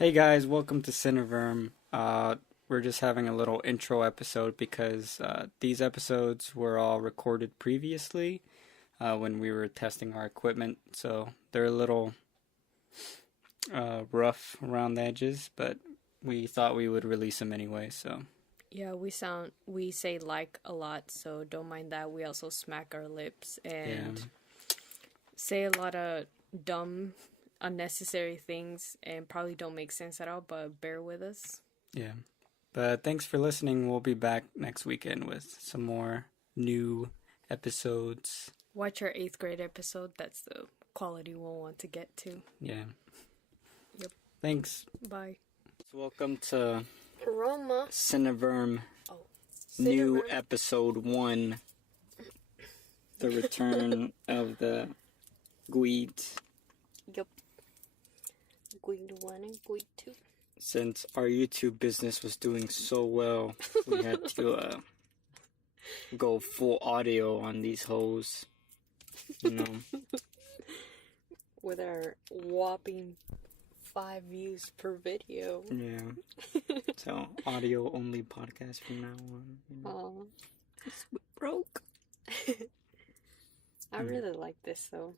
Hey guys, welcome to Cineverm. We're just having a little intro episode because these episodes were all recorded previously when we were testing our equipment, so they're a little rough around the edges, but we thought we would release them anyway, so. Yeah, we say like a lot, so don't mind that. We also smack our lips and say a lot of dumb, unnecessary things and probably don't make sense at all, but bear with us. Yeah. But thanks for listening. We'll be back next weekend with some more new episodes. Watch our 8th grade episode. That's the quality we'll want to get to. Yeah. Yep. Thanks. Bye. Welcome to Roma. Cineverm. New episode 1. The return of the Guide. Yep. Guide 1 and Guide 2. Since our YouTube business was doing so well, we had to go full audio on these hoes. You know. With our whopping 5 views per video. Yeah. So, audio only podcast from now on. You know. We broke. I really like this though.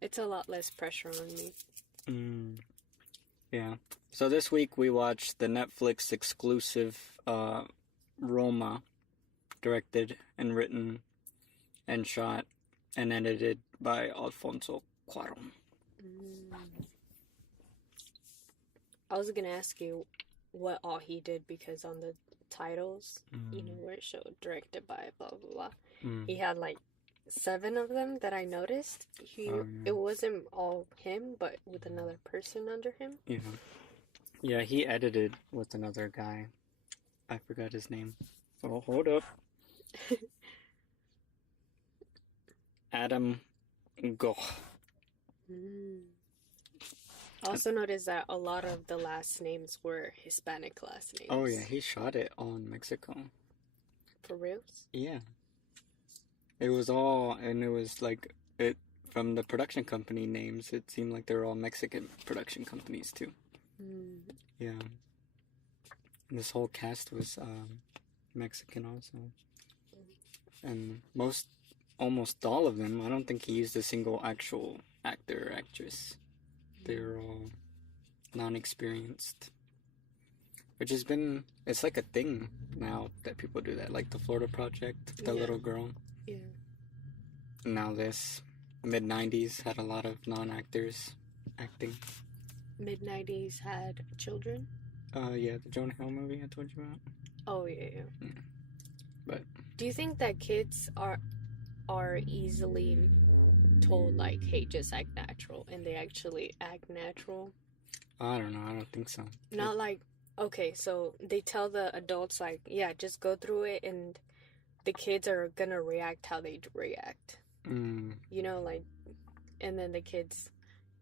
It's a lot less pressure on me. Yeah. So this week we watched the Netflix exclusive Roma, directed and written and shot and edited by Alfonso Cuarón. I was gonna ask you what all he did because on the titles, you know, where it showed directed by blah blah blah, he had like 7 of them that I noticed. It wasn't all him, but with another person under him. Yeah, he edited with another guy. I forgot his name. Oh, hold up. Adam Goh. I also noticed that a lot of the last names were Hispanic last names. Oh yeah, he shot it all in Mexico. For reals? Yeah. It was all, and it was like, it from the production company names, it seemed like they were all Mexican production companies too. Yeah. And this whole cast was Mexican also. And almost all of them, I don't think he used a single actual actor or actress. They were all non-experienced. Which has been, it's like a thing now that people do that. Like the Florida Project, the little girl. Yeah. Now this mid-90s had a lot of non-actors acting. Mid-90s had children? Yeah, the Jonah Hill movie I told you about. Oh, yeah. But do you think that kids are easily told, like, hey, just act natural, and they actually act natural? I don't know, I don't think so. Not like, okay, so they tell the adults, like, yeah, just go through it, and the kids are gonna react how they react. You know, like, and then the kids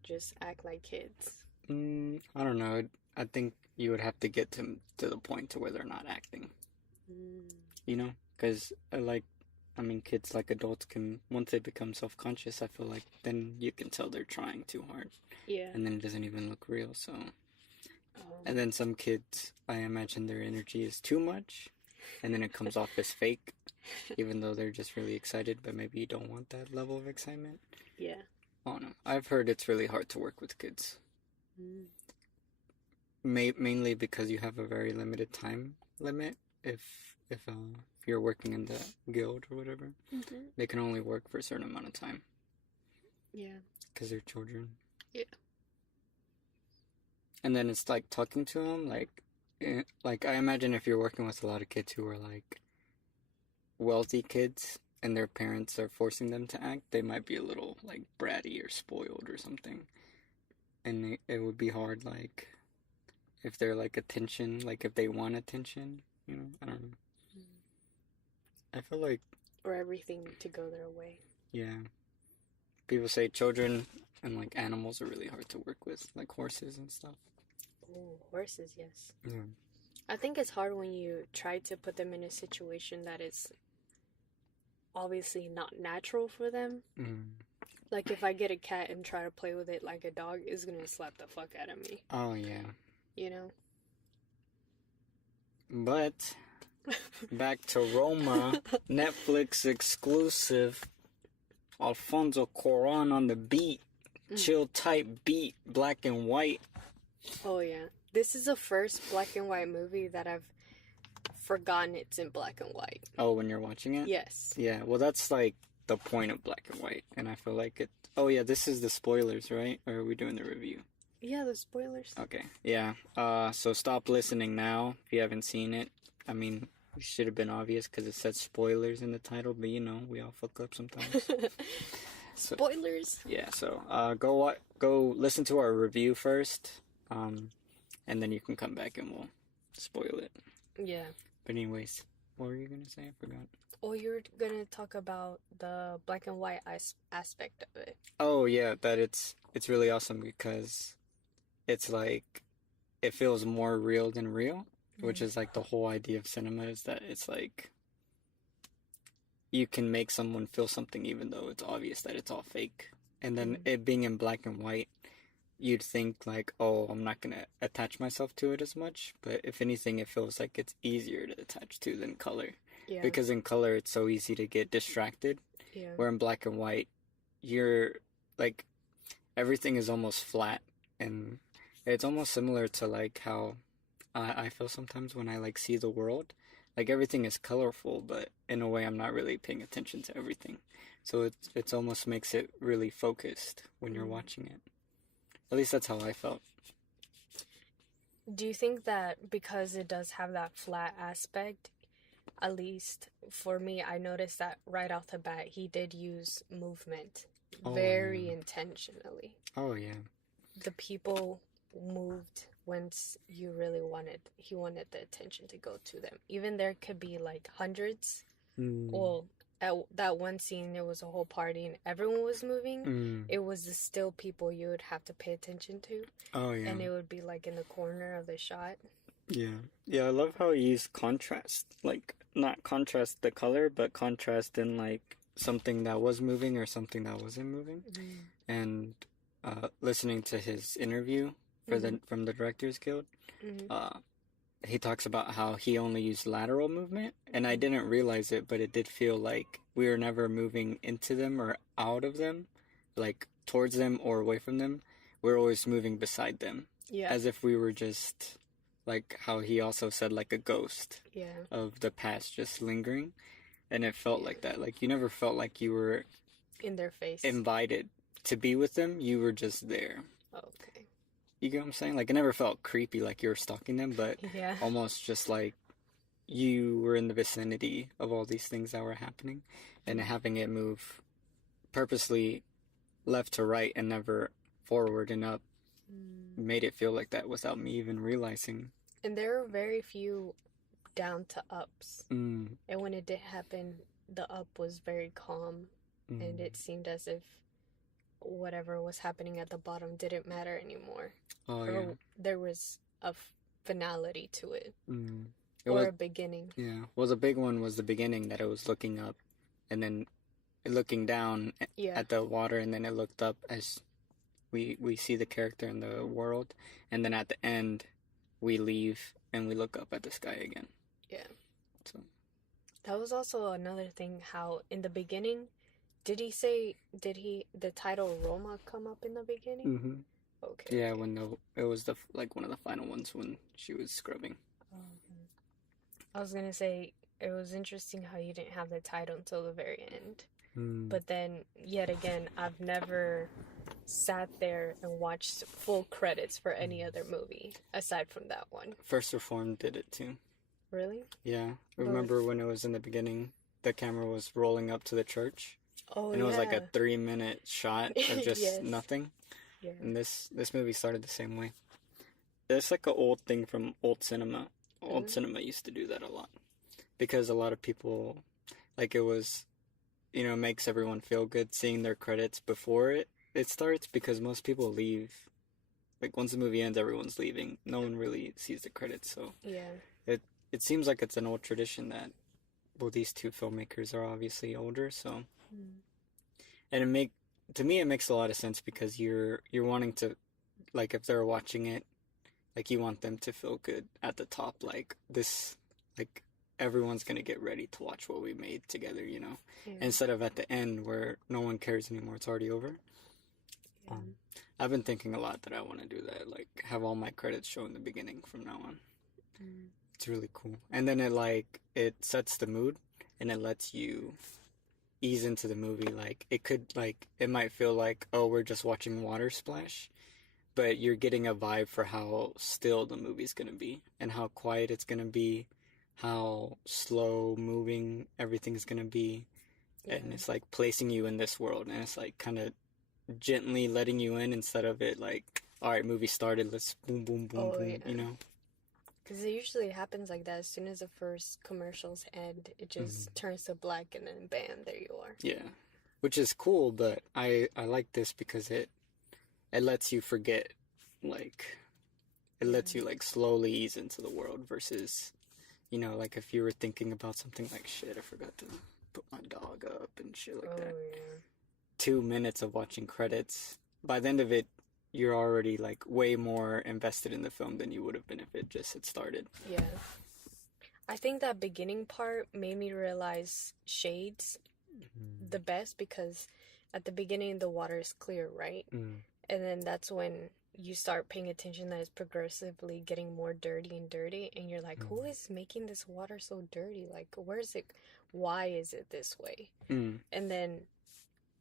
just act like kids. I don't know. I think you would have to get to the point to where they're not acting. You know? Because, kids like adults can, once they become self-conscious, I feel like then you can tell they're trying too hard. Yeah. And then it doesn't even look real, so. And then some kids, I imagine their energy is too much, and then it comes off as fake, even though they're just really excited, but maybe you don't want that level of excitement. Yeah. I don't know. I've heard it's really hard to work with kids. Mainly because you have a very limited time limit. If you're working in the guild or whatever, they can only work for a certain amount of time. Yeah. Because they're children. Yeah. And then it's like talking to them, like I imagine if you're working with a lot of kids who are like wealthy kids and their parents are forcing them to act, they might be a little like bratty or spoiled or something. And it would be hard, like, if they're like attention, like if they want attention, you know, I don't know. I feel like... Or everything to go their way. Yeah. People say children and like animals are really hard to work with, like horses and stuff. Oh, horses, yes. Yeah. I think it's hard when you try to put them in a situation that is obviously not natural for them. Like, if I get a cat and try to play with it like a dog, it's gonna slap the fuck out of me. Oh, yeah. You know? But, back to Roma, Netflix exclusive, Alfonso Cuarón on the beat, chill type beat, black and white. Oh, yeah. This is the first black and white movie that I've forgotten it's in black and white. Oh, when you're watching it? Yes. Yeah, well, that's like the point of black and white, and I feel like it. Oh yeah, this is the spoilers, right? Or are we doing the review? Yeah, the spoilers. Okay, yeah. So stop listening now if you haven't seen it. I mean, it should have been obvious because it said spoilers in the title, but you know, we all fuck up sometimes. Spoilers. Yeah, so go listen to our review first, and then you can come back and we'll spoil it. Yeah. But anyways, what were you gonna say? I forgot. Oh, you're gonna talk about the black and white aspect of it. Oh yeah, that it's really awesome because it's like it feels more real than real, which is like the whole idea of cinema is that it's like you can make someone feel something even though it's obvious that it's all fake. And then it being in black and white, you'd think like, oh, I'm not gonna attach myself to it as much, but if anything, it feels like it's easier to attach to than color. Yeah. Because in color, it's so easy to get distracted. Yeah. Where in black and white, you're like, everything is almost flat. And it's almost similar to like how I feel sometimes when I like see the world. Like everything is colorful, but in a way, I'm not really paying attention to everything. So it's almost makes it really focused when you're watching it. At least that's how I felt. Do you think that because it does have that flat aspect, at least for me, I noticed that right off the bat, he did use movement very intentionally. Oh, yeah. The people moved once he wanted the attention to go to them. Even there could be like hundreds. Well, at that one scene, there was a whole party and everyone was moving. It was the still people you would have to pay attention to. Oh, yeah. And it would be like in the corner of the shot. Yeah. Yeah, I love how he used contrast. Like, not contrast the color, but contrast in, like, something that was moving or something that wasn't moving. And listening to his interview for from the Directors Guild, he talks about how he only used lateral movement. And I didn't realize it, but it did feel like we were never moving into them or out of them, like, towards them or away from them. We're always moving beside them. Yeah. As if we were just... like how he also said, like a ghost of the past just lingering. And it felt like that. Like you never felt like you were in their face, invited to be with them. You were just there. Okay. You get what I'm saying? Like it never felt creepy like you were stalking them, but almost just like you were in the vicinity of all these things that were happening. And having it move purposely left to right and never forward and up made it feel like that without me even realizing. And there are very few down to ups. And when it did happen, the up was very calm. And it seemed as if whatever was happening at the bottom didn't matter anymore. Oh, yeah. There was a finality to it. A beginning. Yeah. Well, the big one was the beginning, that it was looking up and then looking down at the water, and then it looked up as we see the character in the world, and then at the end we leave and we look up at the sky again. Yeah. So that was also another thing, how in the beginning, did the title Roma come up in the beginning? Okay. Yeah, when it was one of the final ones when she was scrubbing. I was gonna say it was interesting how you didn't have the title until the very end. But then, yet again, I've never sat there and watched full credits for any other movie aside from that one. First Reformed did it too. Really? Yeah. Remember when it was in the beginning, the camera was rolling up to the church? Oh, and it was like a 3-minute shot of just nothing? Yeah. And this movie started the same way. It's like an old thing from old cinema. Old cinema used to do that a lot. Because a lot of people, like it was... makes everyone feel good seeing their credits before it starts, because most people leave. Like, once the movie ends, everyone's leaving. No one really sees the credits, so... Yeah. It seems like it's an old tradition that... Well, these two filmmakers are obviously older, so... And to me it makes a lot of sense because you're wanting to, like, if they're watching it, like, you want them to feel good at the top, like this, like, everyone's gonna get ready to watch what we made together, you know, instead of at the end where no one cares anymore, it's already over. I've been thinking a lot that I want to do that, like have all my credits show in the beginning from now on. It's really cool, and then it sets the mood and it lets you ease into the movie. Like it might feel like, oh, we're just watching water splash, but you're getting a vibe for how still the movie's gonna be and how quiet it's gonna be, how slow moving everything's gonna be. And it's like placing you in this world, and it's like kind of gently letting you in instead of it like, all right, movie started, let's boom boom boom boom, you know. Because it usually happens like that. As soon as the first commercials end, it just turns to black, and then bam, there you are. Yeah, which is cool, but I like this because it lets you forget, like, it lets you like slowly ease into the world versus, you know, like if you were thinking about something like, shit, I forgot to put my dog up and shit like that. 2 minutes of watching credits, by the end of it, you're already like way more invested in the film than you would have been if it just had started. Yeah. I think that beginning part made me realize shades the best, because at the beginning the water is clear, right? And then that's when you start paying attention that it's progressively getting more dirty and dirty, and you're like, who is making this water so dirty? Like, where is it? Why is it this way? And then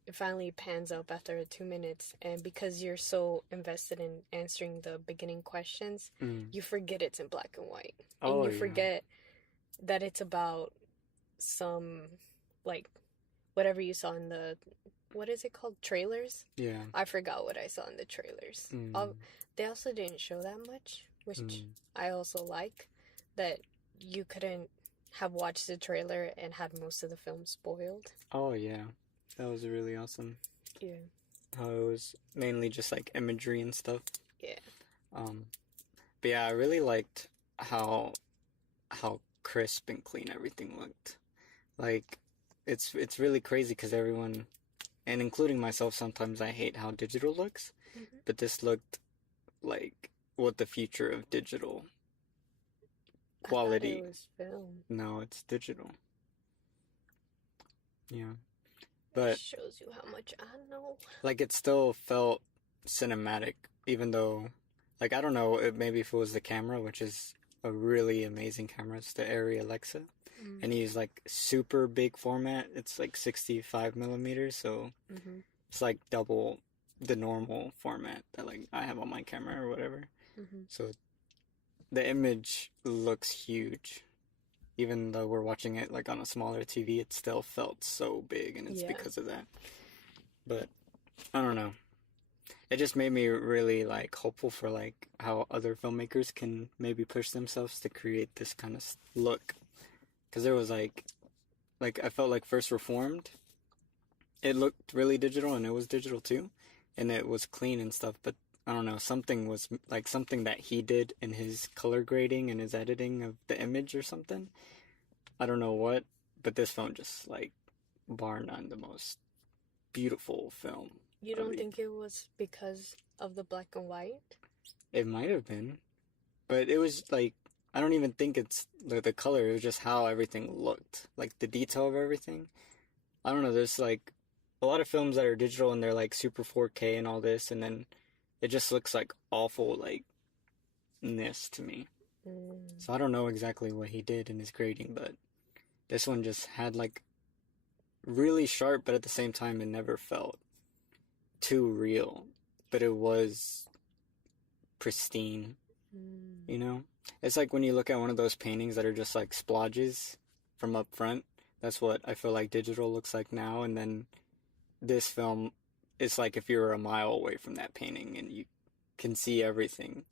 it finally pans up after 2 minutes, and because you're so invested in answering the beginning questions, you forget it's in black and white. And you forget that it's about some, like, whatever you saw in the, what is it called? Trailers? Yeah. I forgot what I saw in the trailers. They also didn't show that much, which I also like, that you couldn't have watched the trailer and had most of the film spoiled. Oh, yeah. That was really awesome. Yeah. How it was mainly just like imagery and stuff. Yeah. But yeah, I really liked how crisp and clean everything looked. Like, it's really crazy because everyone, and including myself, sometimes I hate how digital looks, but this looked like what the future of digital quality. I thought it was film. No, it's digital. Yeah. But it shows you how much I know. Like, it still felt cinematic, even though, like, I don't know, maybe if it was the camera, which is a really amazing camera. It's the Arri Alexa. And you use, like, super big format. It's, like, 65 millimeters, so it's, like, double the normal format that, like, I have on my camera or whatever. So the image looks huge. Even though we're watching it like on a smaller TV, it still felt so big, and it's because of that. But I don't know. It just made me really like hopeful for like how other filmmakers can maybe push themselves to create this kind of look. Because there was like I felt like First Reformed, it looked really digital, and it was digital too, and it was clean and stuff. But I don't know, something was like something that he did in his color grading and his editing of the image or something. I don't know what, but this film just like bar none the most beautiful film. You don't think it was because of the black and white? It might have been, but it was like, I don't even think it's the color. It was just how everything looked, like the detail of everything. I don't know. There's like a lot of films that are digital and they're like super 4K and all this, and then it just looks like awful like ness to me. So I don't know exactly what he did in his grading, but this one just had like really sharp, but at the same time it never felt too real, but it was pristine. You know, it's like when you look at one of those paintings that are just like splodges from up front. That's what I feel like digital looks like now. And then this film, it's like if you were a mile away from that painting and you can see everything,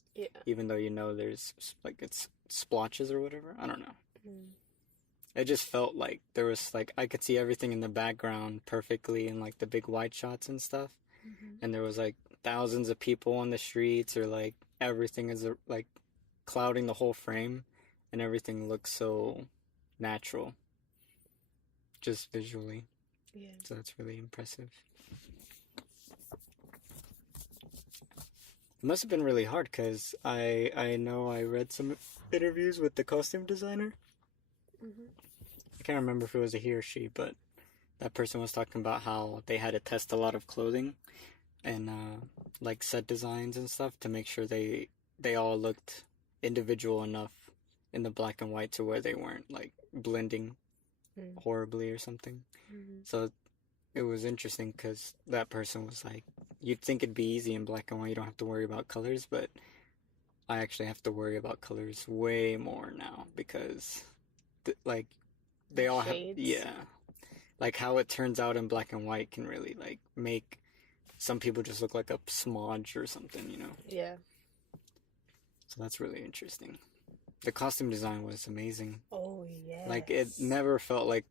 even though you know there's like it's splotches or whatever. I don't know. It just felt like there was like I could see everything in the background perfectly, and like the big wide shots and stuff. And there was like thousands of people on the streets, or like everything is like clouding the whole frame, and everything looks so natural, just visually. So that's really impressive. It must have been really hard because I know I read some interviews with the costume designer. Mm-hmm. I can't remember if it was a he or she, but that person was talking about how they had to test a lot of clothing and like set designs and stuff to make sure they all looked individual enough in the black and white to where they weren't like blending horribly or something. Mm-hmm. So it was interesting because that person was like, you'd think it'd be easy in black and white, you don't have to worry about colors, but I actually have to worry about colors way more now because like they all have, yeah, like how it turns out in black and white can really like make some people just look like a smudge or something, you know? Yeah. So that's really interesting. The costume design was amazing. Oh, yes. Like it never felt like,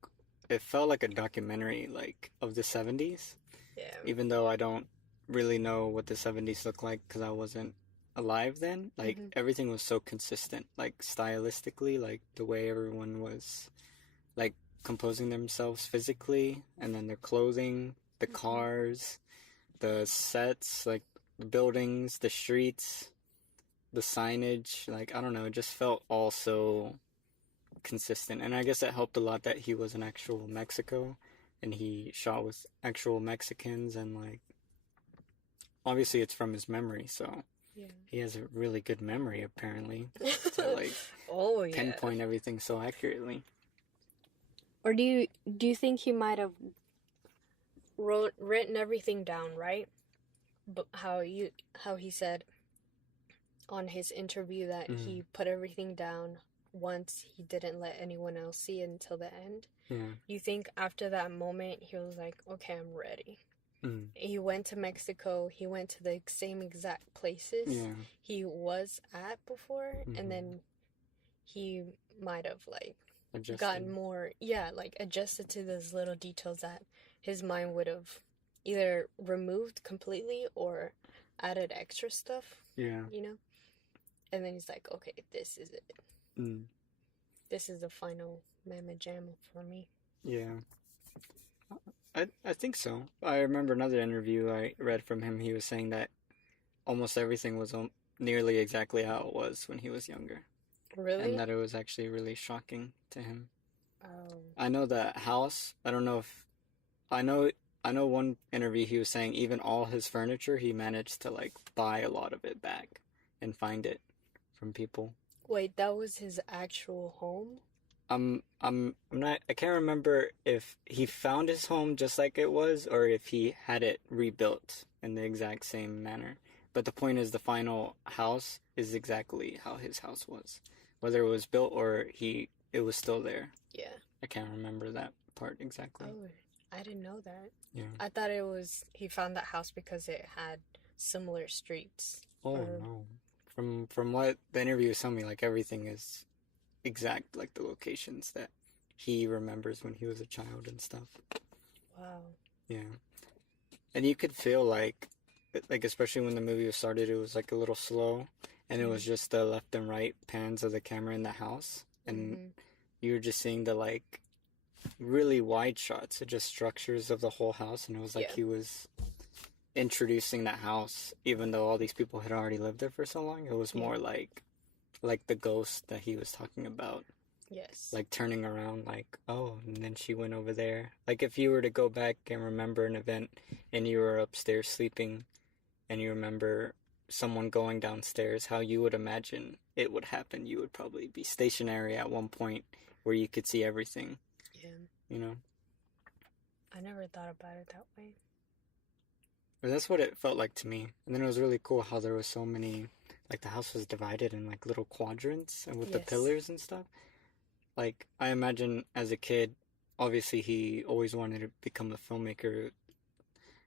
it felt like a documentary like of the 70s. Yeah. Even though I don't really know what the 70s looked like because I wasn't alive then. Like everything was so consistent, like stylistically, like the way everyone was like composing themselves physically, and then their clothing, the cars, the sets, like the buildings, the streets, the signage, like I don't know, it just felt all so consistent. And I guess it helped a lot that he was in actual Mexico and he shot with actual Mexicans, and like obviously it's from his memory, so he has a really good memory apparently to like pinpoint everything so accurately. Or do you think he might have written everything down, right? But how he said on his interview that he put everything down once, he didn't let anyone else see it until the end. You think after that moment he was like, okay, I'm ready. He went to Mexico, he went to the same exact places he was at before, and then he might have like gotten more like adjusted to those little details that his mind would have either removed completely or added extra stuff, you know? And then he's like, okay, this is it. This is the final mamma jamma for me. Yeah. I think so. I remember another interview I read from him. He was saying that almost everything was nearly exactly how it was when he was younger. Really? And that it was actually really shocking to him. Oh. I know that house, I don't know if... I know one interview he was saying even all his furniture, he managed to like buy a lot of it back and find it from people. Wait, that was his actual home? I'm not, I can't remember if he found his home just like it was or if he had it rebuilt in the exact same manner. But the point is the final house is exactly how his house was. Whether it was built or it was still there. Yeah. I can't remember that part exactly. Oh, I didn't know that. Yeah. I thought it was, he found that house because it had similar streets. Oh, no. From what the interview was telling me, like everything is exact, like the locations that he remembers when he was a child and stuff. Wow. Yeah. And you could feel like especially when the movie started, it was like a little slow, and it was just the left and right pans of the camera in the house, and you were just seeing the like really wide shots of just structures of the whole house, and it was like he was introducing that house, even though all these people had already lived there for so long. It was more like the ghost that he was talking about. Yes. Like turning around like, oh, and then she went over there. Like if you were to go back and remember an event and you were upstairs sleeping and you remember someone going downstairs, how you would imagine it would happen. You would probably be stationary at one point where you could see everything. Yeah. You know? I never thought about it that way. But that's what it felt like to me. And then it was really cool how there was so many, like the house was divided in like little quadrants and with the pillars and stuff. Like I imagine as a kid, obviously he always wanted to become a filmmaker.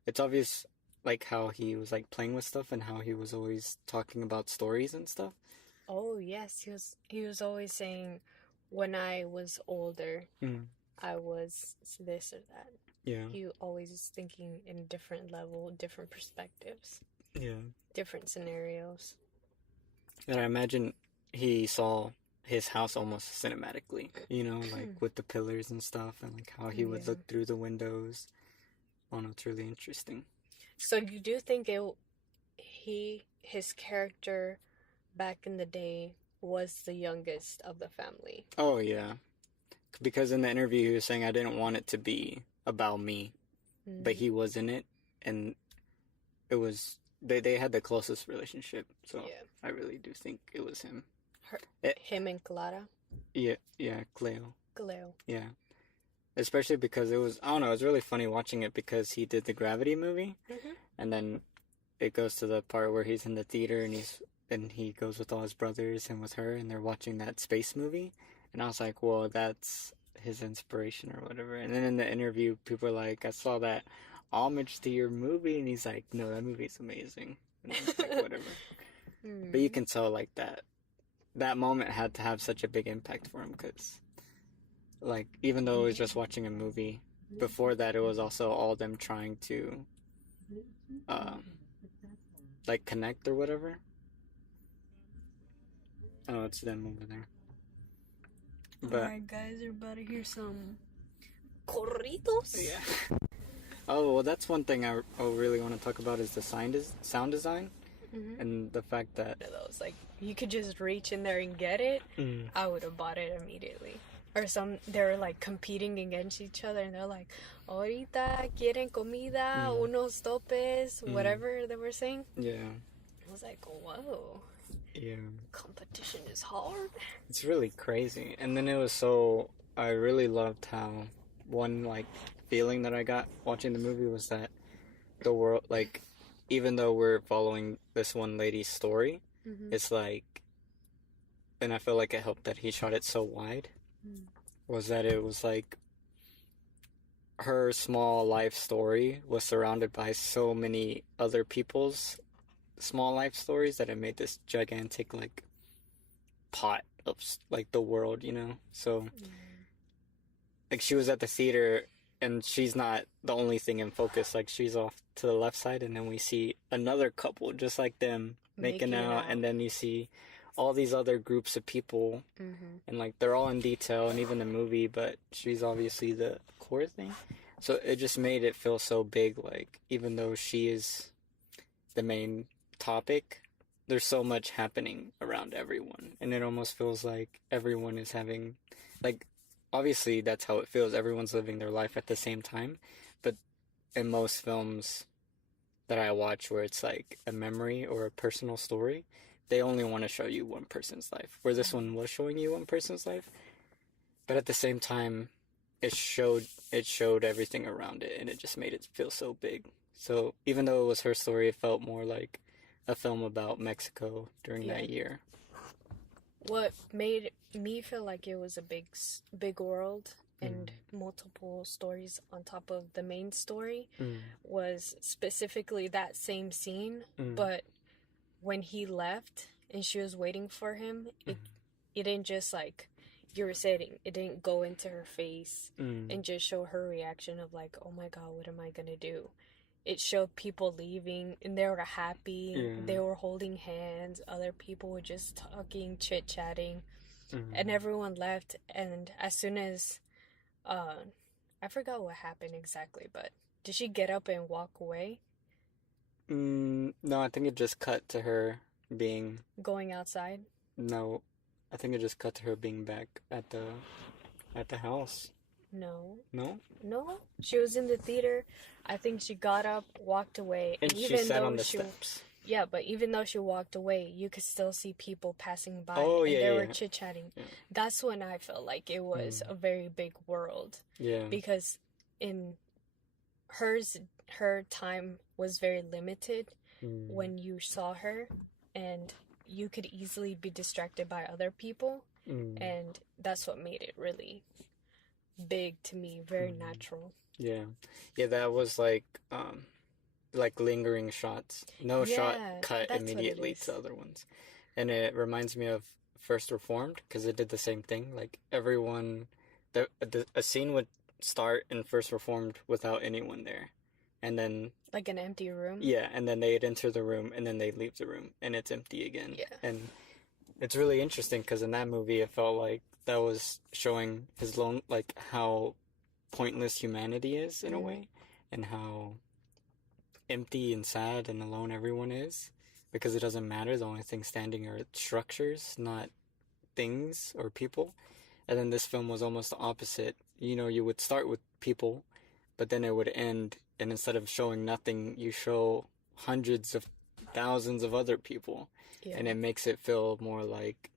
It's obvious like how he was like playing with stuff and how he was always talking about stories and stuff. Oh yes, he was always saying, when I was older, I was this or that. Yeah. He always is thinking in different level, different perspectives. Yeah. Different scenarios. And I imagine he saw his house almost cinematically, you know, like with the pillars and stuff, and like how he would look through the windows. Oh no, it's really interesting. So you do think his character back in the day was the youngest of the family. Oh, yeah. Because in the interview he was saying, I didn't want it to be about me, but he was in it, and it was, they had the closest relationship, so yeah. I really do think it was him. Him and Clara? Yeah, Cleo. Cleo. Yeah. Especially because it was, I don't know, it was really funny watching it because he did the Gravity movie, and then it goes to the part where he's in the theater and he goes with all his brothers and with her, and they're watching that space movie, and I was like, well, that's his inspiration or whatever. And then in the interview, people are like, I saw that homage to your movie, and he's like, no, that movie's amazing. And I was like, whatever. But you can tell, like, that moment had to have such a big impact for him, because, like, even though it was just watching a movie, before that it was also all them trying to like connect or whatever. Oh, it's them over there. But alright, guys, you're about to hear some corridos. Yeah. Oh, well, that's one thing I really want to talk about is the sound design, and the fact that those, like, you could just reach in there and get it. I would have bought it immediately. Or they're like competing against each other, and they're like, "Ahorita quieren comida, unos topes," whatever they were saying. Yeah. I was like, "Whoa." Yeah. Competition is hard. It's really crazy. And then I really loved how one, like, feeling that I got watching the movie was that the world, like, even though we're following this one lady's story, it's like, and I feel like it helped that he shot it so wide, was that it was like her small life story was surrounded by so many other people's small life stories that it made this gigantic, like, pot of, like, the world, you know? So, like, she was at the theater, and she's not the only thing in focus. Like, she's off to the left side, and then we see another couple just like them making out, and then you see all these other groups of people, and, like, they're all in detail, and even the movie, but she's obviously the core thing. So it just made it feel so big, like, even though she is the main topic, there's so much happening around everyone, and it almost feels like everyone is having, like, obviously that's how it feels, everyone's living their life at the same time, but in most films that I watch where it's like a memory or a personal story, they only want to show you one person's life, where this one was showing you one person's life, but at the same time it showed everything around it, and it just made it feel so big. So even though it was her story, it felt more like a film about Mexico during that year. What made me feel like it was a big world and multiple stories on top of the main story was specifically that same scene, but when he left and she was waiting for him, it didn't just, like you were saying, it didn't go into her face and just show her reaction of, like, oh my god, what am I gonna do? It showed people leaving, and they were happy, they were holding hands, other people were just talking, chit-chatting, and everyone left, and as soon as, I forgot what happened exactly, but did she get up and walk away? No, I think it just cut to her being... Going outside? No, I think it just cut to her being back at the house. No. No? No. She was in the theater. I think she got up, walked away. And even she sat on the steps. Yeah, but even though she walked away, you could still see people passing by. Oh, and yeah, they were chit-chatting. Yeah. That's when I felt like it was a very big world. Yeah. Because in her time was very limited when you saw her, and you could easily be distracted by other people. And that's what made it really big to me, very natural. Yeah, that was like lingering shots. No shot cut immediately to other ones, and it reminds me of First Reformed, because it did the same thing. Like, everyone, a scene would start in First Reformed without anyone there, and then like an empty room. Yeah, and then they'd enter the room, and then they'd leave the room, and it's empty again. Yeah, and it's really interesting because in that movie, it felt like that was showing like how pointless humanity is in a way, and how empty and sad and alone everyone is. because it doesn't matter. The only thing standing are structures, not things or people. And then this film was almost the opposite. You know, you would start with people, but then it would end, and instead of showing nothing, you show hundreds of thousands of other people. Yeah. And it makes it feel more like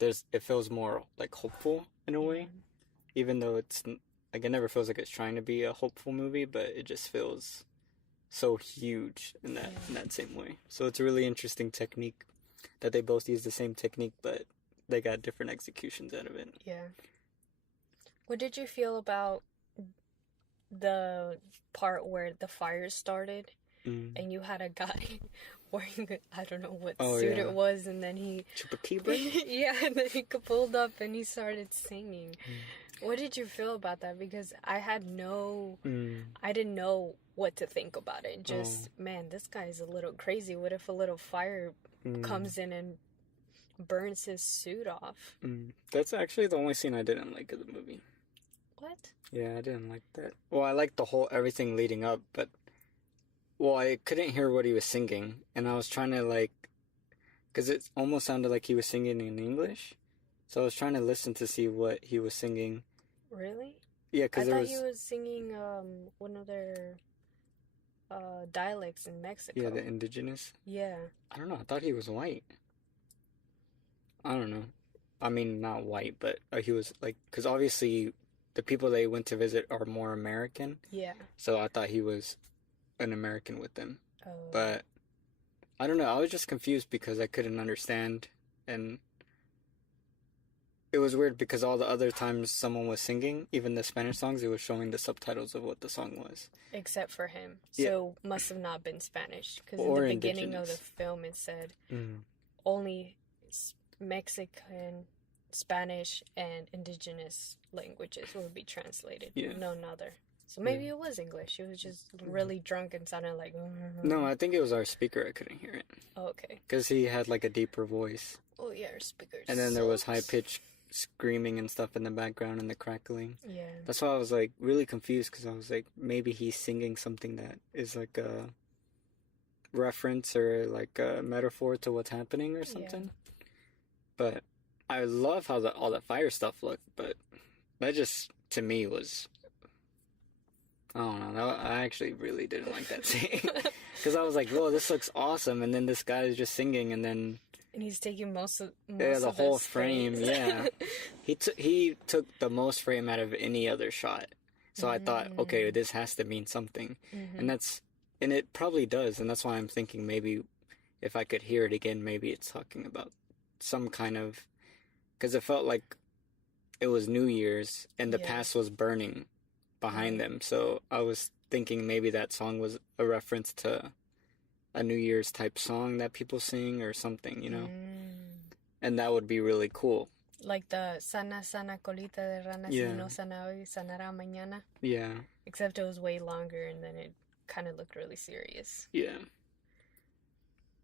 it feels more like hopeful in a way, even though it's like it never feels like it's trying to be a hopeful movie, but it just feels so huge in that same way. So it's a really interesting technique that they both use the same technique, but they got different executions out of it. Yeah. What did you feel about the part where the fire started and you had a guy wearing, I don't know what suit it was, and then he... yeah, and then he pulled up and he started singing. What did you feel about that? Because I didn't know what to think about it. Just, man, this guy's a little crazy. What if a little fire comes in and burns his suit off? That's actually the only scene I didn't like of the movie. What? Yeah, I didn't like that. Well, I liked everything leading up, but I couldn't hear what he was singing, and I was trying to because it almost sounded like he was singing in English, so I was trying to listen to see what he was singing. Really? Yeah, because I thought he was singing one of their dialects in Mexico. Yeah, the indigenous. Yeah. I don't know. I thought he was white. I don't know. I mean, not white, but he was because obviously the people they went to visit are more American. Yeah. So I thought he was an American with them. Oh. But I don't know. I was just confused because I couldn't understand, and it was weird because all the other times someone was singing, even the Spanish songs, it was showing the subtitles of what the song was. Except for him. So must have not been Spanish, because in the beginning of the film it said only Mexican, Spanish, and indigenous languages will be translated. Yeah. None other. So maybe it was English. It was just really drunk and sounded like... No, I think it was our speaker. I couldn't hear it. Oh, okay. Because he had a deeper voice. Oh, yeah, our speakers. And then there was high-pitched screaming and stuff in the background and the crackling. Yeah. That's why I was really confused, because I was maybe he's singing something that is a reference or a metaphor to what's happening or something. Yeah. But I love how all that fire stuff looked, but that just, to me, was... I don't know. I actually really didn't like that scene. Because I was like, whoa, this looks awesome. And then this guy is just singing, and then... And he's taking most of the whole frame, yeah. He took the most frame out of any other shot. So I thought, okay, this has to mean something. And it probably does. And that's why I'm thinking maybe if I could hear it again, maybe it's talking about some kind of... Because it felt like it was New Year's, and the past was burning behind them. So I was thinking maybe that song was a reference to a New Year's type song that people sing or something, you know? And that would be really cool. Like the Sana Sana Colita de Rana, si no sana hoy, sanará mañana. Yeah. Except it was way longer, and then it kind of looked really serious. Yeah.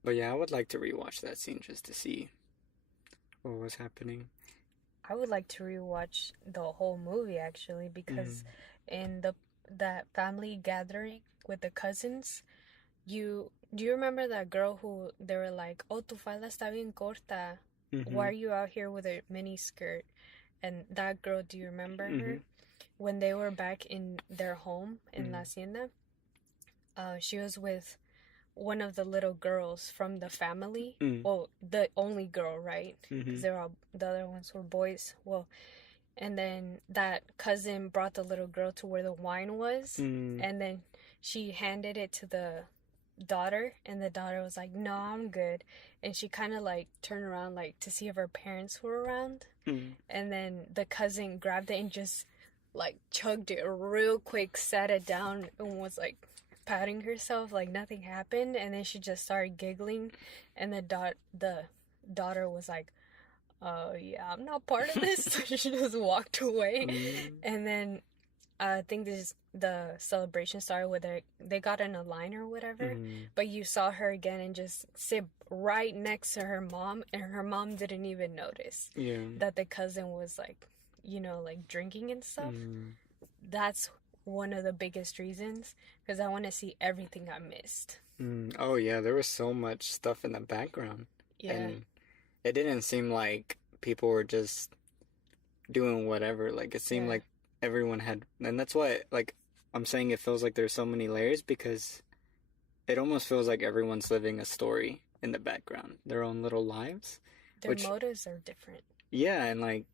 But yeah, I would like to rewatch that scene just to see what was happening. I would like to rewatch the whole movie, actually, because in that family gathering with the cousins, do you remember that girl who they were like, oh, tu falda está bien corta, why are you out here with a mini skirt? And that girl, do you remember her? When they were back in their home in La Hacienda, she was with one of the little girls from the family. Well, the only girl, right? Because the other ones were boys. Well, and then that cousin brought the little girl to where the wine was, and then she handed it to the daughter, and the daughter was like, no, I'm good. And she kind of turned around to see if her parents were around, and then the cousin grabbed it and just chugged it real quick, sat it down, and was patting herself like nothing happened. And then she just started giggling, and the daughter was like, yeah, I'm not part of this. So she just walked away. And then I think the celebration started with they got in a line or whatever, but you saw her again and just sit right next to her mom, and her mom didn't even notice that the cousin was drinking and stuff. That's one of the biggest reasons, because I want to see everything I missed. Oh yeah, there was so much stuff in the background. Yeah. And it didn't seem like people were just doing whatever. Like it seemed like everyone had, and that's why like I'm saying it feels like there's so many layers because it almost feels like everyone's living a story in the background, their own little lives. Their motives are different. Yeah, and like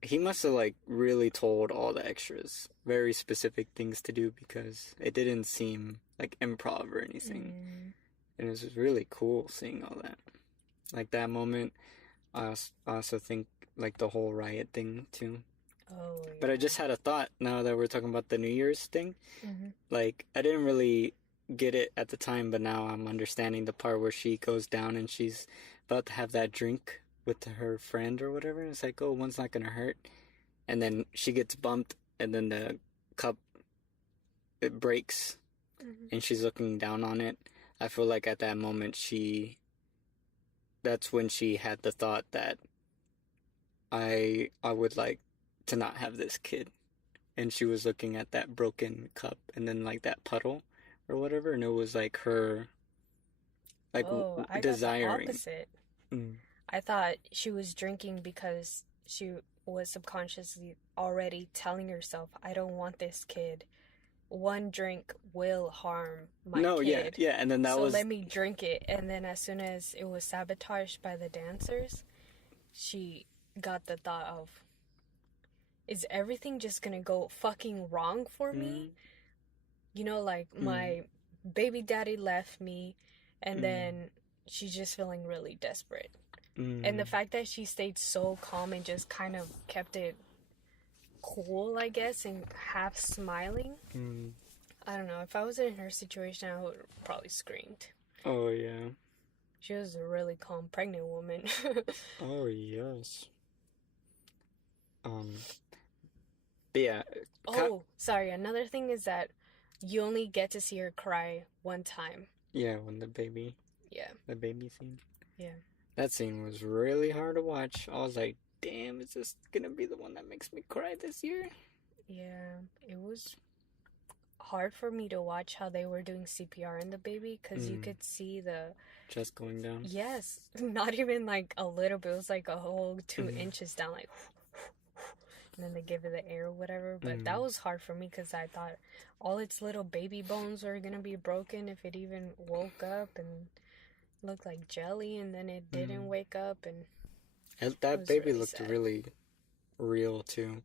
he must have like really told all the extras very specific things to do because it didn't seem like improv or anything. And it was really cool seeing all that. Like that moment, I also think like the whole riot thing too. Oh, yeah. But I just had a thought now that we're talking about the New Year's thing. Like I didn't really get it at the time, but now I'm understanding the part where she goes down and she's about to have that drink with her friend or whatever. It's like, oh, one's not gonna hurt, and then she gets bumped, and then the cup it breaks, and she's looking down on it. I feel like at that moment that's when she had the thought that I would like to not have this kid, and she was looking at that broken cup and then like that puddle or whatever, and it was like her like I desiring. got the opposite. I thought she was drinking because she was subconsciously already telling herself, I don't want this kid. One drink will harm my kid. Yeah, and then that was... So let me drink it. And then as soon as it was sabotaged by the dancers, she got the thought of, is everything just gonna go fucking wrong for me? You know, like my baby daddy left me, and then she's just feeling really desperate. And the fact that she stayed so calm and just kind of kept it cool, I guess, and half smiling. I don't know. If I was in her situation, I would probably screamed. Oh, yeah. She was a really calm pregnant woman. Oh, yes. But yeah. Oh, sorry. Another thing is that you only get to see her cry one time. Yeah, when the baby... Yeah. The baby scene. Yeah. That scene was really hard to watch. I was like, damn, is this gonna be the one that makes me cry this year? Yeah, it was hard for me to watch how they were doing CPR in the baby, because you could see the chest going down. Yes, not even like a little bit. It was like a whole 2 inches down, like, and then they give it the air or whatever. But that was hard for me because I thought all its little baby bones were gonna be broken if it even woke up and looked like jelly, and then it didn't wake up, and that baby really looked sad. really real too.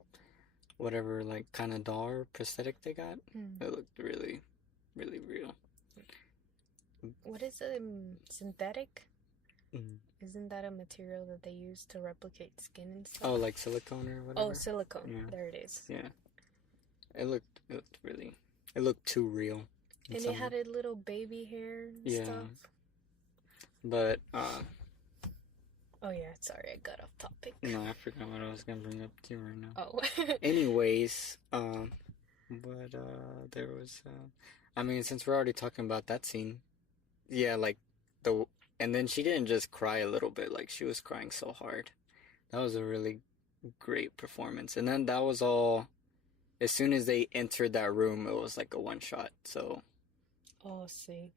Whatever like kind of doll or prosthetic they got, it looked really, really real. What is it? Synthetic? Isn't that a material that they use to replicate skin and stuff? Oh, like silicone or whatever? Oh, silicone. Yeah. There it is. Yeah. It looked too real. And it had a little baby hair and stuff. But, oh yeah, sorry, I got off topic. No, I forgot what I was gonna bring up to you right now. Oh. Anyways, there was, I mean, since we're already talking about that scene, yeah, like, and then she didn't just cry a little bit, like, she was crying so hard. That was a really great performance. And then that was all, as soon as they entered that room, it was like a one shot, so. Oh, see.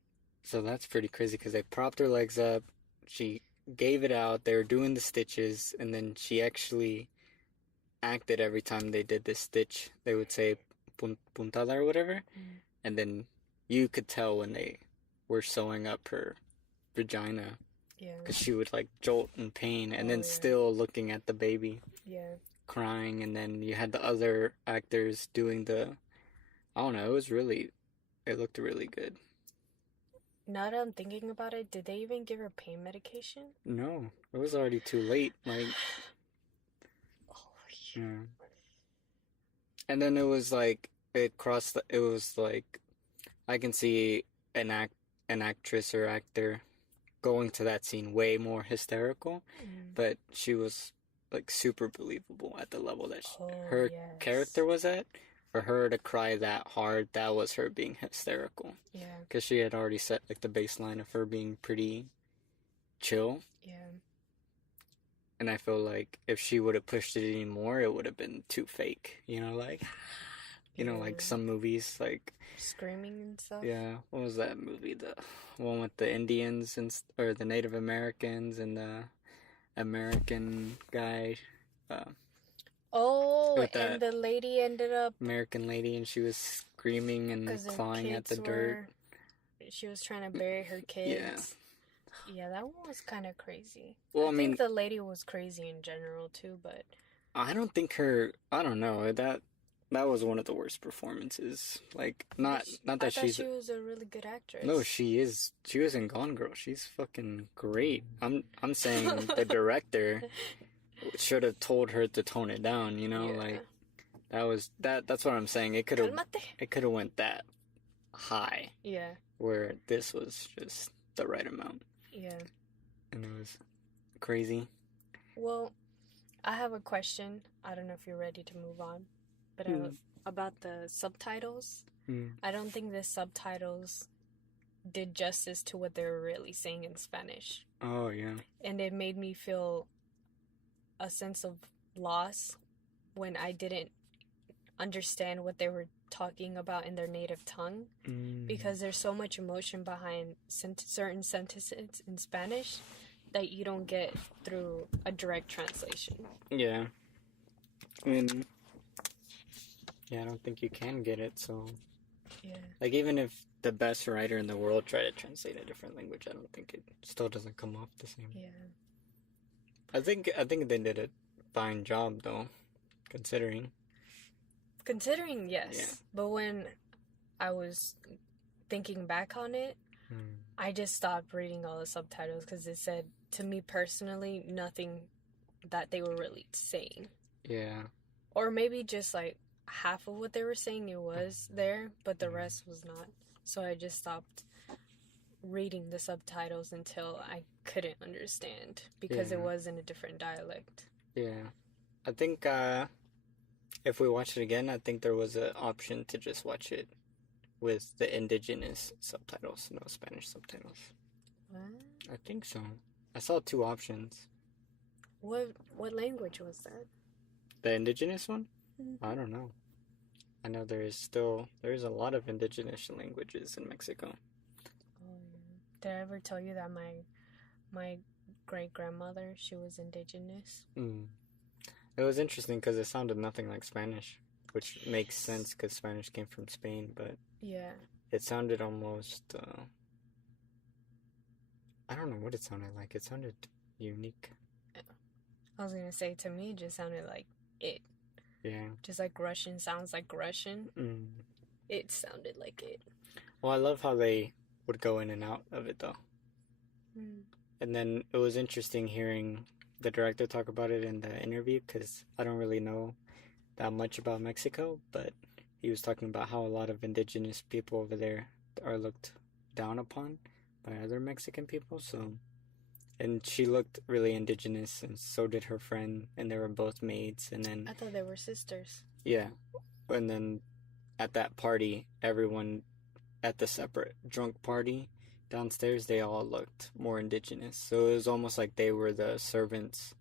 So that's pretty crazy, because they propped her legs up, she gave it out, they were doing the stitches, and then she actually acted every time they did this stitch. They would say puntada or whatever, and then you could tell when they were sewing up her vagina, because she would like jolt in pain, and then still looking at the baby, crying, and then you had the other actors doing I don't know, it looked really good. Now that I'm thinking about it, did they even give her pain medication? No, it was already too late. Like, yeah. And then it was like it was like I can see an actress or actor going to that scene way more hysterical, but she was like super believable at the level that her character was at. For her to cry that hard, that was her being hysterical. Yeah. Because she had already set like the baseline of her being pretty chill. Yeah. And I feel like if she would have pushed it anymore, it would have been too fake. You know, like, You know, like some movies, like screaming and stuff. Yeah, what was that movie? The one with the Indians or the Native Americans and the American guy. And the lady ended up American lady, and she was screaming and clawing at the dirt. She was trying to bury her kids. Yeah, that one was kind of crazy. Well, I think the lady was crazy in general too, but I don't think I don't know, that was one of the worst performances. Like, not that she was a really good actress. No, she is. She was in Gone Girl. She's fucking great. I'm saying the director should have told her to tone it down, you know, like that's what I'm saying. It could have went that high. Yeah. Where this was just the right amount. Yeah. And it was crazy. Well, I have a question. I don't know if you're ready to move on, but about the subtitles. I don't think the subtitles did justice to what they were really saying in Spanish. Oh, yeah. And it made me feel a sense of loss when I didn't understand what they were talking about in their native tongue, because there's so much emotion behind certain sentences in Spanish that you don't get through a direct translation. Yeah. I mean, yeah, I don't think you can get it, so... Yeah. Like, even if the best writer in the world tried to translate a different language, I don't think it still doesn't come off the same. Yeah. I think they did a fine job, though, considering. Considering, yes. Yeah. But when I was thinking back on it, I just stopped reading all the subtitles because it said, to me personally, nothing that they were really saying. Yeah. Or maybe just like half of what they were saying it was there, but the rest was not. So I just stopped reading the subtitles until I couldn't understand because it was in a different dialect. Yeah. I think if we watch it again, I think there was an option to just watch it with the indigenous subtitles, no Spanish subtitles. What? I think so. I saw 2 options. What language was that? The indigenous one? Mm-hmm. I don't know. I know there is a lot of indigenous languages in Mexico. Oh, yeah. Did I ever tell you that my great-grandmother, she was indigenous? It was interesting because it sounded nothing like Spanish, which makes sense because Spanish came from Spain, but yeah, it sounded almost, I don't know what it sounded like. It sounded unique. I was going to say, to me, it just sounded like it. Yeah. Just like Russian sounds like Russian. It sounded like it. Well, I love how they would go in and out of it, though. And then it was interesting hearing the director talk about it in the interview, because I don't really know that much about Mexico, but he was talking about how a lot of indigenous people over there are looked down upon by other Mexican people. So, and she looked really indigenous, and so did her friend, and they were both maids. And then I thought they were sisters. Yeah, and then at that party, everyone at the separate drunk party downstairs, they all looked more indigenous. So it was almost like they were the servants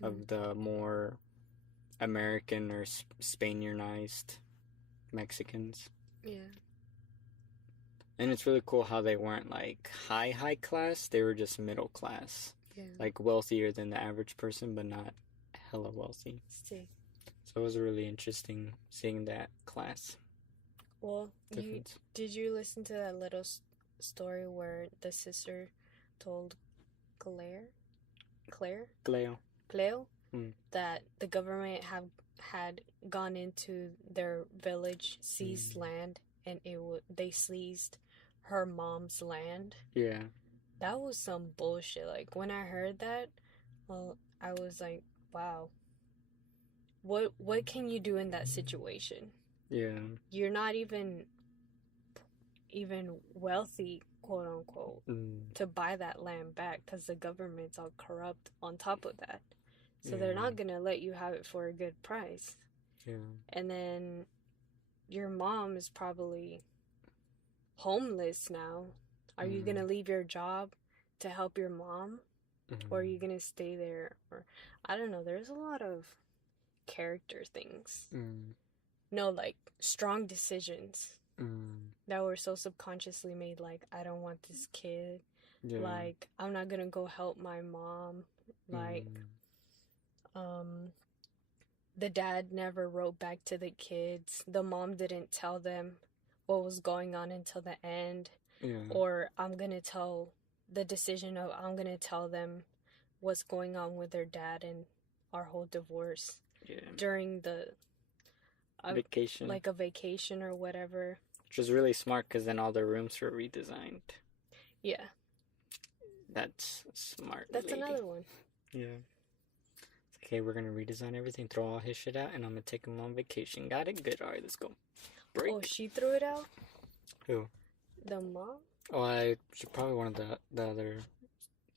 of the more American or Spaniardized Mexicans. Yeah. And it's really cool how they weren't like high class, they were just middle class. Yeah. Like wealthier than the average person, but not hella wealthy. See. So it was really interesting seeing that class. Well, did you listen to that little story where the sister told Cleo, that the government had gone into their village, seized land, and they seized her mom's land? Yeah. That was some bullshit. Like, when I heard that, well, I was like, wow. What can you do in that situation? Yeah. You're not even wealthy, quote unquote, to buy that land back, because the government's all corrupt on top of that. So they're not gonna let you have it for a good price. Yeah. And then your mom is probably homeless now. Are you gonna leave your job to help your mom? Or are you gonna stay there? Or I don't know, there's a lot of character things. no, like, strong decisions that were so subconsciously made. Like, I don't want this kid. Yeah. Like, I'm not gonna go help my mom. Like, the dad never wrote back to the kids. The mom didn't tell them what was going on until the end. Yeah. Or I'm gonna tell them what's going on with their dad and our whole divorce. Yeah. During the vacation. Like a vacation or whatever. Which was really smart because then all the rooms were redesigned. Yeah. That's smart. That's lady. Another one. Yeah. Okay, we're gonna redesign everything, throw all his shit out, and I'm gonna take him on vacation. Got it? Good. Alright, let's go. Break. Oh, she threw it out? Who? The mom? Oh, she probably one of the other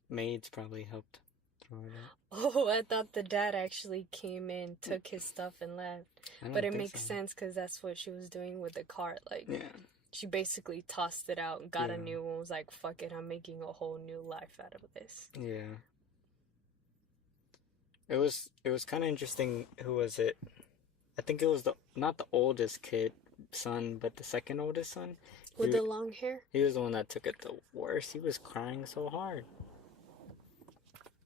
maids probably helped throw it out. Oh, I thought the dad actually came in, took his stuff, and left. But it makes sense because that's what she was doing with the cart. Like, yeah. She basically tossed it out, got a new one, was like, fuck it, I'm making a whole new life out of this. Yeah. It was kind of interesting. Who was it? I think it was not the oldest son, but the second oldest son. With the long hair? He was the one that took it the worst. He was crying so hard.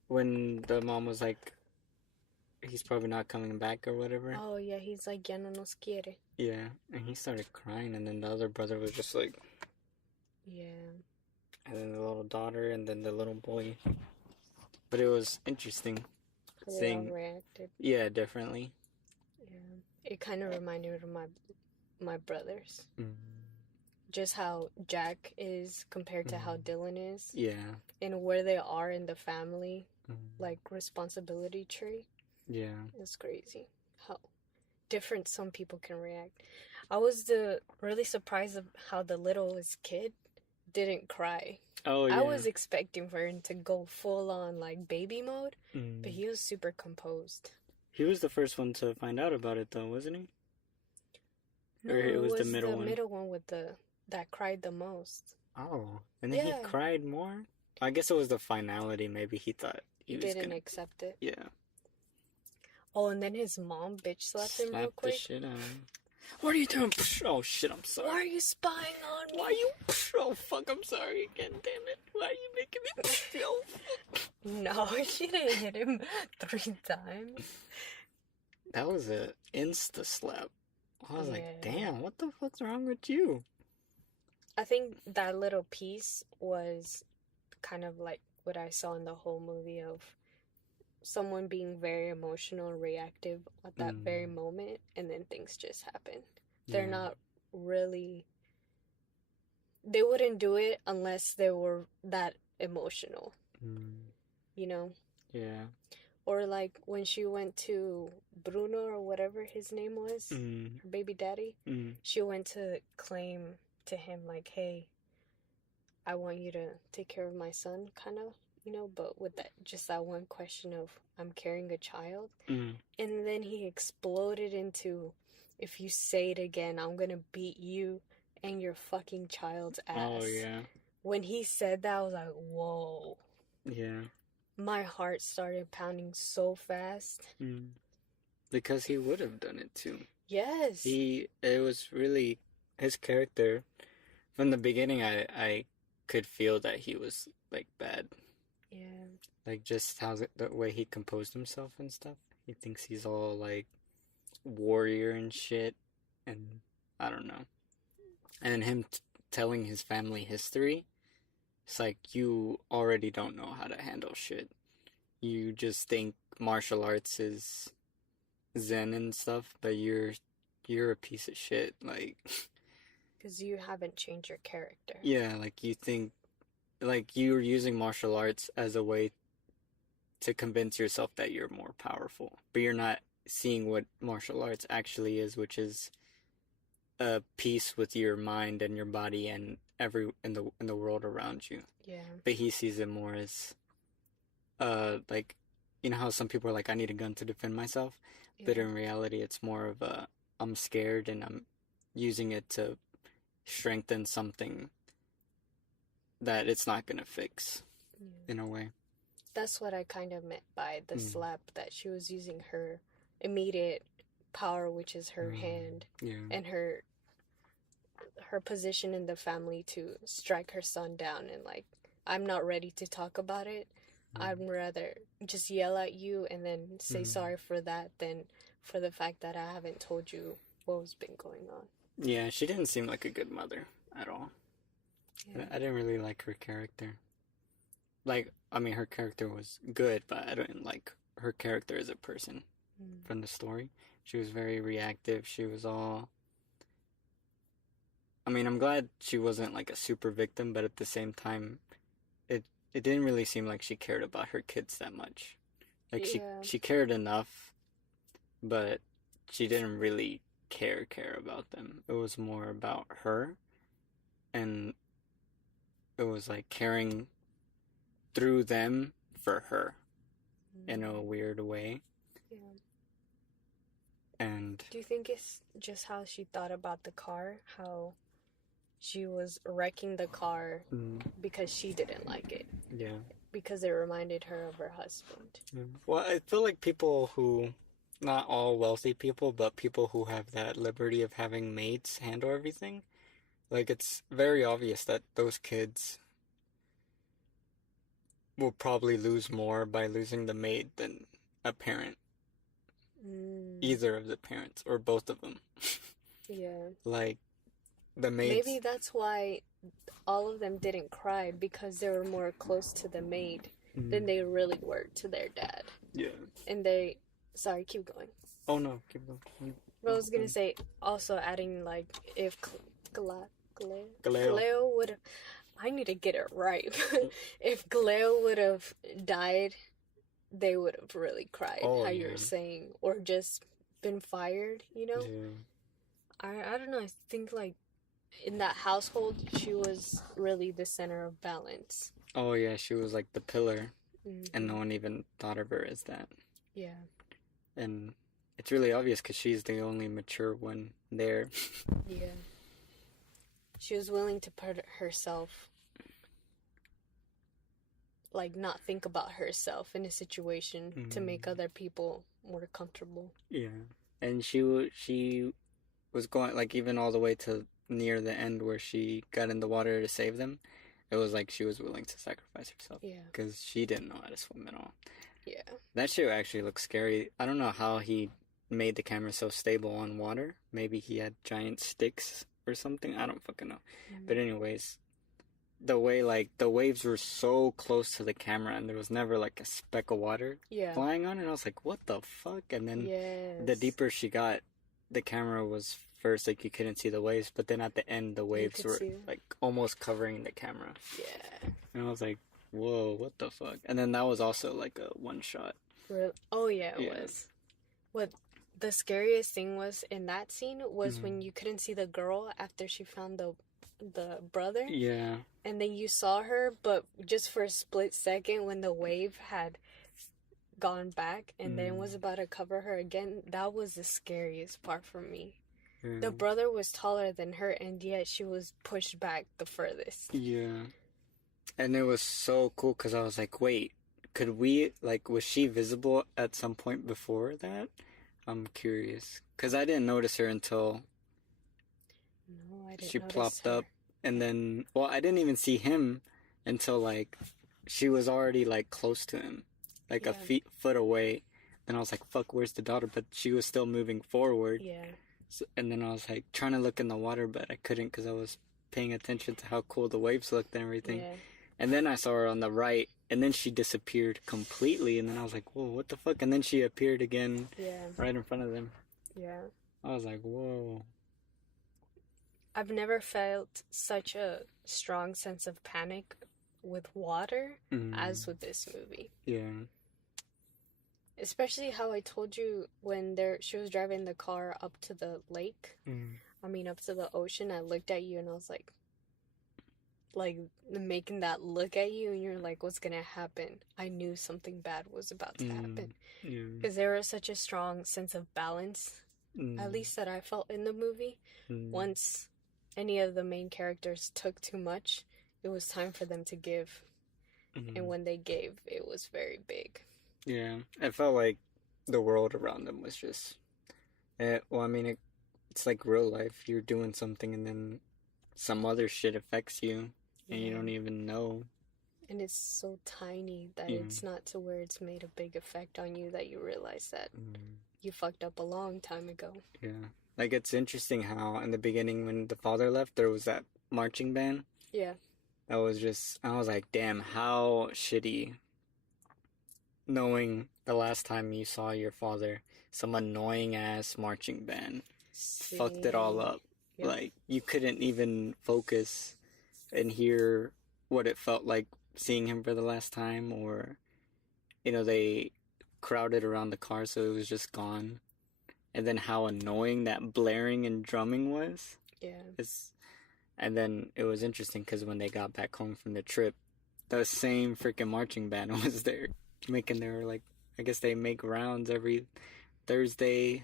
When the mom was like, he's probably not coming back or whatever. Oh, yeah, he's like, ya no nos quiere. Yeah, and he started crying, and then the other brother was just like... Yeah. And then the little daughter, and then the little boy. But it was interesting. They all reacted. Yeah, differently. Yeah. It kind of reminded me of my brothers. Just how Jack is compared to how Dylan is. Yeah. And where they are in the family, like, responsibility tree. Yeah. It's crazy how different some people can react. I was really surprised of how the littlest kid didn't cry. Oh, yeah. I was expecting for him to go full on, like, baby mode, but he was super composed. He was the first one to find out about it, though, wasn't he? No, or it was the middle one? The middle one that cried the most. Oh, and then he cried more? I guess it was the finality. Maybe he thought he didn't accept it. Yeah. Oh, and then his mom bitch slapped him real quick. The shit out of him. What are you doing? Oh, shit, I'm sorry. Why are you spying on me? Why are you... Oh, fuck, I'm sorry again, damn it. Why are you making me... No, she didn't hit him 3 times. That was an insta-slap. I was like, damn, what the fuck's wrong with you? I think that little piece was kind of like what I saw in the whole movie of someone being very emotional and reactive at that very moment, and then things just happen. They're not really... They wouldn't do it unless they were that emotional. You know? Yeah. Or like when she went to Bruno or whatever his name was, her baby daddy, she went to claim to him like, hey, I want you to take care of my son, kind of, you know, but with that one question of, I'm carrying a child. And then he exploded into, if you say it again, I'm gonna beat you and your fucking child's ass. Oh, yeah. When he said that, I was like, whoa. Yeah. My heart started pounding so fast. Because he would have done it too. Yes. It was really, his character, from the beginning, I could feel that he was, like, bad. Yeah. Like, just the way he composed himself and stuff. He thinks he's all, like, warrior and shit. And I don't know. And him telling his family history, it's like, you already don't know how to handle shit. You just think martial arts is zen and stuff, but you're a piece of shit, like... Because you haven't changed your character. Yeah, like, you think... Like, you're using martial arts as a way to convince yourself that you're more powerful. But you're not seeing what martial arts actually is, which is a peace with your mind and your body and in the world around you. Yeah. But he sees it more as like, you know how some people are like, I need a gun to defend myself? Yeah. But in reality, it's more of I'm scared and I'm using it to strengthen something that it's not gonna fix, in a way. That's what I kind of meant by the slap, that she was using her immediate power, which is her hand, and her position in the family to strike her son down, and like, I'm not ready to talk about it. I'd rather just yell at you and then say sorry for that than for the fact that I haven't told you what's been going on. Yeah, she didn't seem like a good mother at all. Yeah. I didn't really like her character. Like, I mean, her character was good, but I didn't like her character as a person from the story. She was very reactive. She was all... I mean, I'm glad she wasn't like a super victim, but at the same time, it didn't really seem like she cared about her kids that much. Like, she cared enough, but she didn't really care about them. It was more about her, and it was like caring through them for her in a weird way. Yeah. And do you think it's just how she thought about the car? How she was wrecking the car because she didn't like it. Yeah. Because it reminded her of her husband. Yeah. Well, I feel like people who, not all wealthy people, but people who have that liberty of having maids handle everything, like, it's very obvious that those kids will probably lose more by losing the maid than a parent. Either of the parents, or both of them. Yeah. Like, the maids... Maybe that's why all of them didn't cry, because they were more close to the maid than they really were to their dad. Yeah. And they... Sorry, keep going. Oh, no, keep going. But I was gonna say, also adding, like, if Galeo would have... I need to get it right. If Galeo would have died, they would have really cried, how you were saying. Or just been fired, you know? Yeah. I don't know, I think, like, in that household, she was really the center of balance. Oh, yeah, she was like the pillar, and no one even thought of her as that. Yeah. And it's really obvious because she's the only mature one there. Yeah. She was willing to put herself, like, not think about herself in a situation to make other people more comfortable. Yeah. And she was going, like, even all the way to near the end where she got in the water to save them. It was like she was willing to sacrifice herself. Yeah. Because she didn't know how to swim at all. Yeah. That shit actually looks scary. I don't know how he made the camera so stable on water. Maybe he had giant sticks or something. I don't fucking know. But anyways, the way, like, the waves were so close to the camera and there was never, like, a speck of water flying on it. I was like, what the fuck? And then the deeper she got, the camera was first, like, you couldn't see the waves, but then at the end, the waves were, like, almost covering the camera. Yeah. And I was like, whoa, what the fuck? And then that was also, like, a one shot. Really? Oh, yeah, it was. What the scariest thing was in that scene was when you couldn't see the girl after she found the brother. Yeah. And then you saw her, but just for a split second when the wave had gone back and then was about to cover her again, that was the scariest part for me. Yeah. The brother was taller than her, and yet she was pushed back the furthest. Yeah. And it was so cool because I was like, wait, could we, like, was she visible at some point before that? I'm curious. Because I didn't notice her until she plopped up. And then, well, I didn't even see him until, like, she was already, like, close to him. Like, a foot away. Then I was like, fuck, where's the daughter? But she was still moving forward. Yeah. So, and then I was, like, trying to look in the water, but I couldn't because I was paying attention to how cool the waves looked and everything. Yeah. And then I saw her on the right, and then she disappeared completely. And then I was like, whoa, what the fuck? And then she appeared again right in front of them. Yeah. I was like, whoa. I've never felt such a strong sense of panic with water as with this movie. Yeah. Especially how I told you when she was driving the car up to the lake. Up to the ocean. I looked at you and I was like making that look at you, and you're like, what's gonna happen? I knew something bad was about to happen. Because there was such a strong sense of balance, at least that I felt in the movie. Once any of the main characters took too much, it was time for them to give. And when they gave, it was very big. Yeah, I felt like the world around them was just Well, I mean, it's like real life. You're doing something and then some other shit affects you and you don't even know. And it's so tiny that it's not to where it's made a big effect on you that you realize that you fucked up a long time ago. Yeah. Like, it's interesting how in the beginning when the father left, there was that marching band. Yeah. That was just, I was like, damn, how shitty knowing the last time you saw your father, some annoying ass marching band fucked it all up. Yep. Like, you couldn't even focus and hear what it felt like seeing him for the last time, or, you know, they crowded around the car so it was just gone. And then how annoying that blaring and drumming was. Yeah. And then it was interesting because when they got back home from the trip, the same freaking marching band was there making their, like, I guess they make rounds every Thursday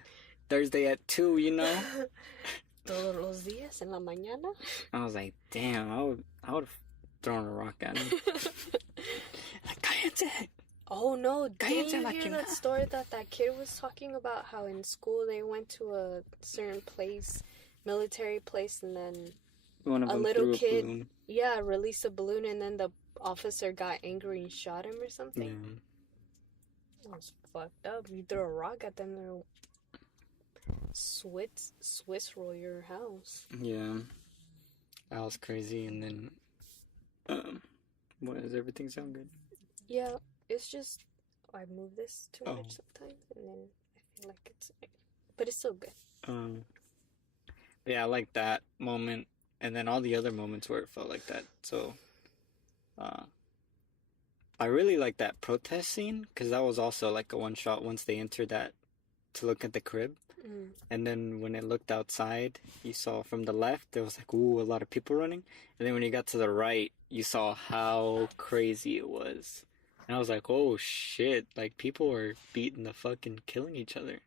at 2, you know? Todos los días en la mañana. I was like, damn, I would have thrown a rock at him. Like, cállate. Oh no, did you hear that story that kid was talking about how in school they went to a certain place, military place, and then a little kid, released a balloon, and then the officer got angry and shot him or something? Yeah. That was fucked up. You throw a rock at them, they'll Swiss roll your house. Yeah. That was crazy. And then, does everything sound good? Yeah. It's just, I move this too much sometimes, and then I feel like but it's still good. Yeah, I like that moment, and then all the other moments where it felt like that. So, I really like that protest scene, because that was also like a one shot once they entered that to look at the crib. And then when it looked outside, you saw from the left, there was like, ooh, a lot of people running. And then when you got to the right, you saw how crazy it was. And I was like, oh shit, like people were beating the fucking killing each other.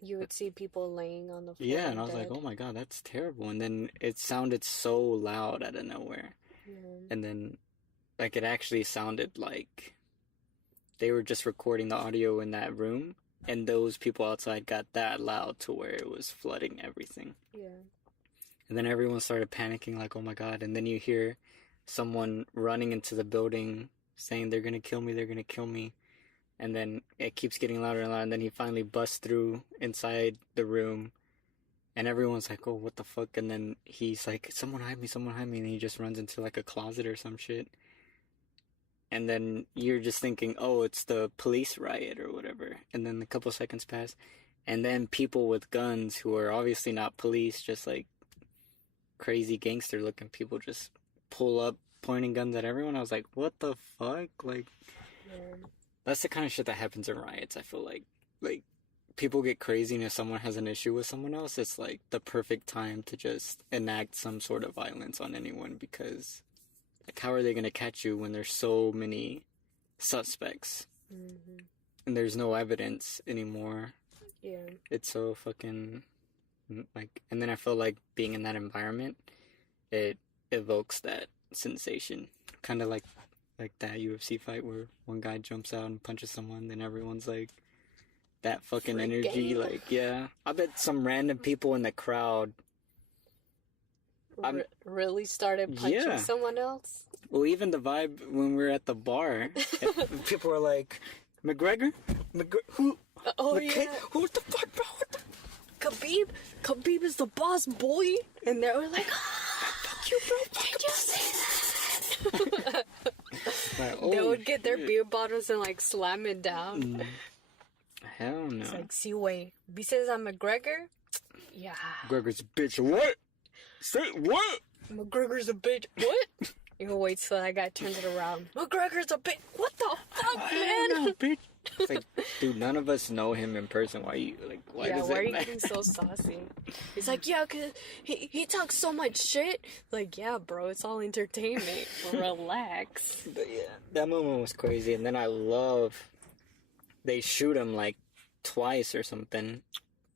You would see people laying on the floor. Yeah, and I was like, oh my god, that's terrible. And then it sounded so loud out of nowhere. And then, like, it actually sounded like they were just recording the audio in that room, and those people outside got that loud to where it was flooding everything. Yeah. And then everyone started panicking, like, oh my god. And then you hear someone running into the building saying, they're gonna kill me. And then it keeps getting louder and louder, and then he finally busts through inside the room, and everyone's like, oh, what the fuck? And then he's like, someone hide me, and he just runs into like a closet or some shit. And then you're just thinking, oh, it's the police riot or whatever. And then a couple seconds pass, and then people with guns who are obviously not police, just like crazy gangster looking people, just pull up pointing guns at everyone. I was like, what the fuck? Like, that's the kind of shit that happens in riots, I feel like. Like, people get crazy, and if someone has an issue with someone else, it's like the perfect time to just enact some sort of violence on anyone, because, like, how are they going to catch you when there's so many suspects? And there's no evidence anymore. Yeah. It's so fucking, like, and then I feel like being in that environment, it evokes that sensation, kind of like that UFC fight where one guy jumps out and punches someone, then everyone's like, that fucking energy, like, yeah. I bet some random people in the crowd really started punching someone else. Well, even the vibe when we were at the bar, people were like, McGregor, who? Oh yeah, who the fuck, bro? Khabib is the boss, boy. And they were like, fuck you, bro. Did you say that? Like, they would get their beer bottles and like slam it down. Hell no. It's like, see, wait, besides I'm McGregor? Yeah. McGregor's a bitch. What? Say what? McGregor's a bitch. What? You go wait till that guy turns it around. McGregor's a bitch. What the fuck, man? No, bitch. It's like, dude, none of us know him in person. Why you, like, why does why it are you matter? getting so saucy? He's like, yeah, cause he talks so much shit. Like, yeah, bro, it's all entertainment. Relax. But yeah, that moment was crazy. And then I love, they shoot him like twice or something.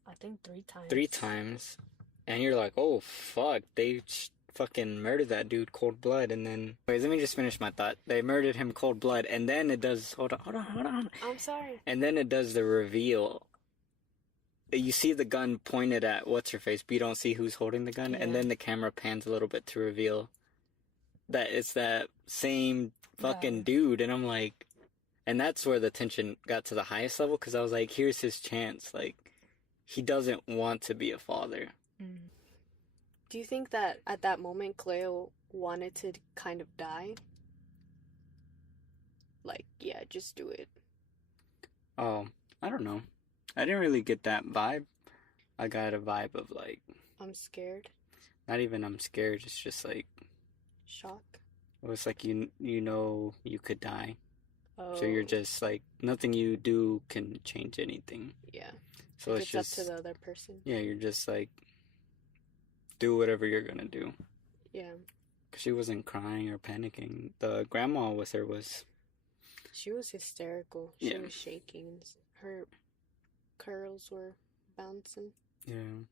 I think 3 times. 3 times. And you're like, oh, fuck, they fucking murdered that dude cold blood. And then, wait, let me just finish my thought. They murdered him cold blood, and then it does, hold on. I'm sorry. And then it does the reveal you see the gun pointed at what's her face, but you don't see who's holding the gun, and then the camera pans a little bit to reveal that it's that same fucking dude, and I'm like, and that's where the tension got to the highest level, because I was like, here's his chance, like, he doesn't want to be a father. Do you think that at that moment Cleo wanted to kind of die? Like, yeah, just do it. Oh, I don't know. I didn't really get that vibe. I got a vibe of like, I'm scared. Not even I'm scared, it's just like shock. It was like you know you could die. Oh. So you're just like, nothing you do can change anything. Yeah. So it's just up to the other person. Yeah, you're just like, do whatever you're gonna do. Yeah. Cause she wasn't crying or panicking. The grandma with her was. She was hysterical. She was shaking. Her curls were bouncing. Yeah.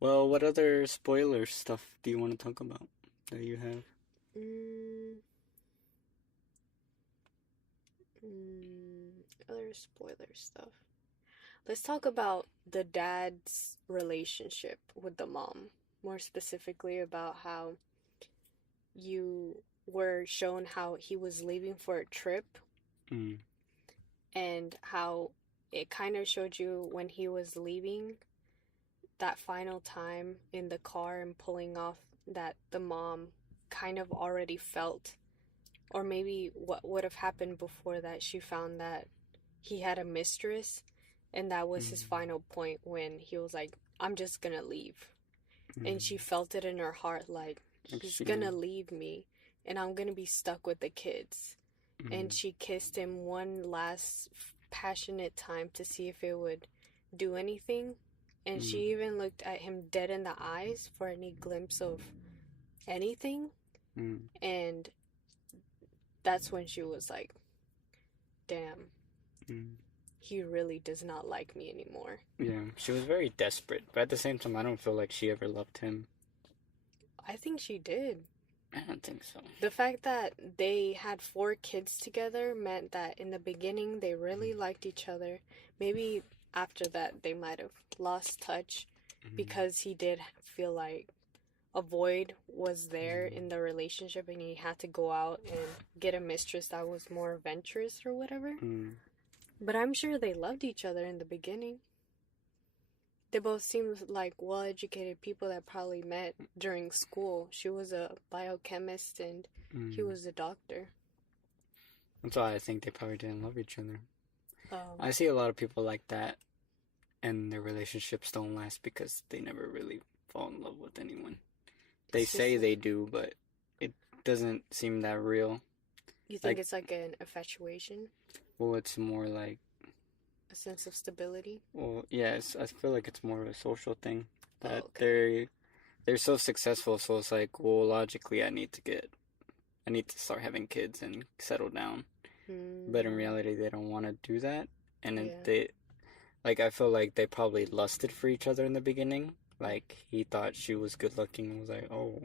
Well, what other spoiler stuff do you want to talk about that you have? Other spoiler stuff. Let's talk about the dad's relationship with the mom. More specifically about how you were shown how he was leaving for a trip. And how it kind of showed you when he was leaving, that final time in the car and pulling off, that the mom kind of already felt, or maybe what would have happened before that, she found that he had a mistress, and that was his final point when he was like, I'm just gonna leave. And she felt it in her heart, like, he's gonna leave me and I'm gonna be stuck with the kids. And she kissed him one last passionate time to see if it would do anything. And she even looked at him dead in the eyes for any glimpse of anything. And that's when she was like, damn, he really does not like me anymore. Yeah, she was very desperate. But at the same time, I don't feel like she ever loved him. I think she did. I don't think so. The fact that they had 4 kids together meant that in the beginning they really liked each other. Maybe after that they might have lost touch because he did feel like a void was there in the relationship and he had to go out and get a mistress that was more adventurous or whatever. But I'm sure they loved each other in the beginning. They both seemed like well-educated people that probably met during school. She was a biochemist and he was a doctor. That's why I think they probably didn't love each other. Oh. I see a lot of people like that, and their relationships don't last because they never really fall in love with anyone. They say they do, but it doesn't seem that real. You think it's like an infatuation? Well, it's more like a sense of stability? Well, yes, I feel like it's more of a social thing. That they're so successful, so it's like, well, logically I need to start having kids and settle down. But in reality, they don't want to do that. And I feel like they probably lusted for each other in the beginning. Like, he thought she was good looking and was like, oh.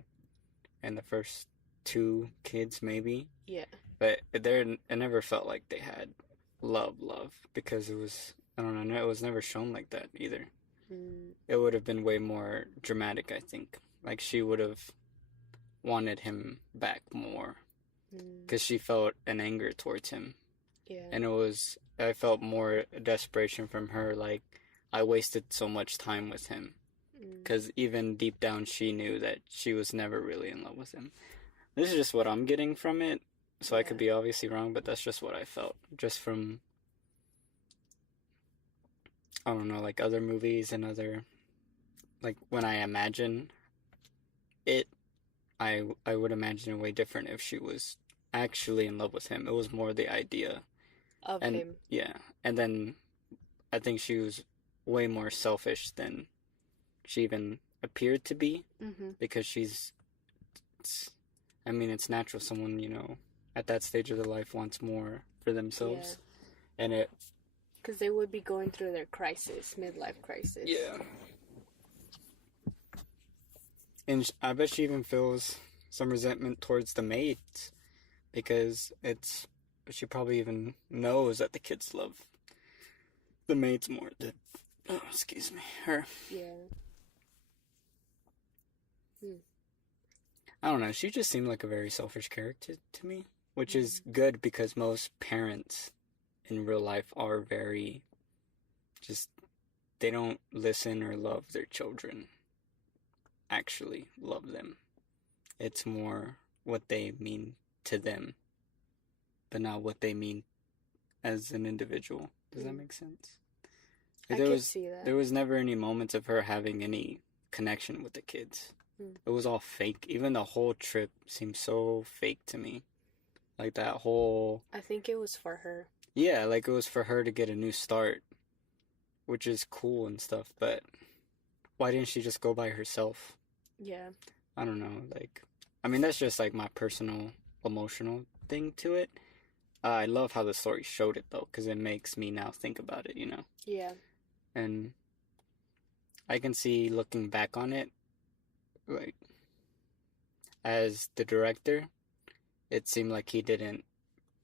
And the first 2 kids, maybe. Yeah. But it never felt like they had love, because it was, I don't know, it was never shown like that either. It would have been way more dramatic, I think. Like, she would have wanted him back more. Because she felt an anger towards him. Yeah. And I felt more desperation from her, like, I wasted so much time with him. Because even deep down, she knew that she was never really in love with him. This is just what I'm getting from it. So I could be obviously wrong, but that's just what I felt. Just from, I don't know, like other movies and other, like when I imagine it, I would imagine it way different if she was actually in love with him. It was more the idea of him. Yeah. And then I think she was way more selfish than she even appeared to be. Because it's natural. Someone, at that stage of their life wants more for themselves. Yeah. And because they would be going through their midlife crisis. Yeah. And I bet she even feels some resentment towards the maids, because she probably even knows that the kids love the maids more than Oh, excuse me. Her. Yeah. I don't know. She just seemed like a very selfish character to me, which is good because most parents in real life are very just, they don't listen or love their children, actually love them. It's more what they mean to them, but not what they mean as an individual. Does that make sense? I could see that. There was never any moments of her having any connection with the kids. It was all fake. Even the whole trip seemed so fake to me. Like that whole... I think it was for her. Yeah, like it was for her to get a new start, which is cool and stuff, but why didn't she just go by herself? Yeah. I don't know, like... I mean, that's just like my personal emotional thing to it. I love how the story showed it, though, because it makes me now think about it, you know? Yeah. And I can see, looking back on it, like, as the director, it seemed like he didn't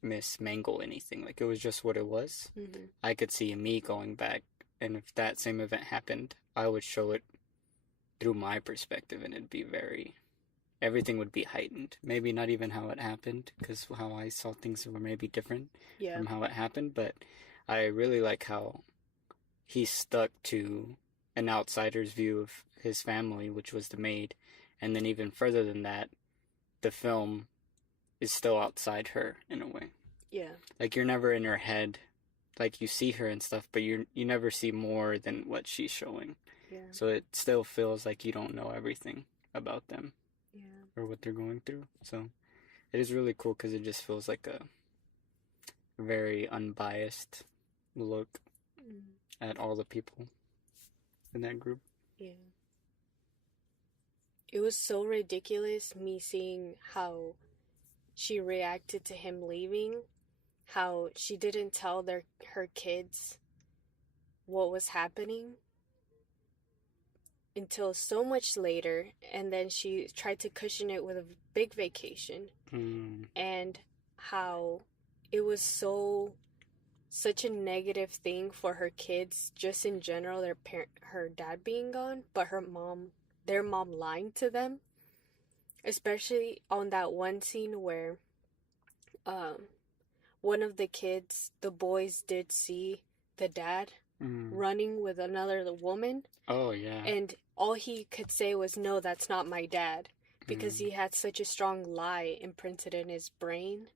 mismangle anything. Like, it was just what it was. Mm-hmm. I could see me going back, and if that same event happened, I would show it through my perspective, and it'd be very... Everything would be heightened. Maybe not even how it happened, because how I saw things were maybe different from how it happened, but I really like how he stuck to an outsider's view of his family, which was the maid, and then even further than that, the film is still outside her in a way. Yeah. Like, you're never in her head. Like, you see her and stuff, but you never see more than what she's showing. Yeah. So it still feels like you don't know everything about them. Yeah. Or what they're going through. So it is really cool because it just feels like a very unbiased look at all the people in that group. Yeah. It was so ridiculous, me seeing how she reacted to him leaving, how she didn't tell her kids what was happening until so much later, and then she tried to cushion it with a big vacation. And how it was such a negative thing for her kids, just in general, her dad being gone, but their mom lying to them, especially on that one scene where one of the kids, the boys, did see the dad running with another woman. Oh, yeah. And all he could say was, "No, that's not my dad," because he had such a strong lie imprinted in his brain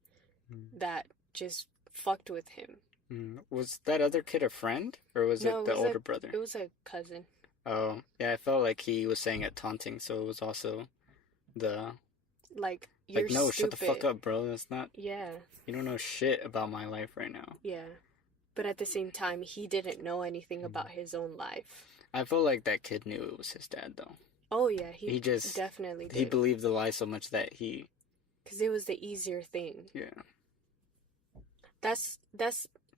that just fucked with him. Was that other kid a friend, or was it the older brother? It was a cousin. Oh, yeah, I felt like he was saying it taunting, so it was also the... Like, you're no, stupid. shut the fuck up, bro. That's not... Yeah. You don't know shit about my life right now. Yeah. But at the same time, he didn't know anything about his own life. I felt like that kid knew it was his dad, though. Oh, yeah. He just definitely did. He believed the lie so much that he... Because it was the easier thing. Yeah. That's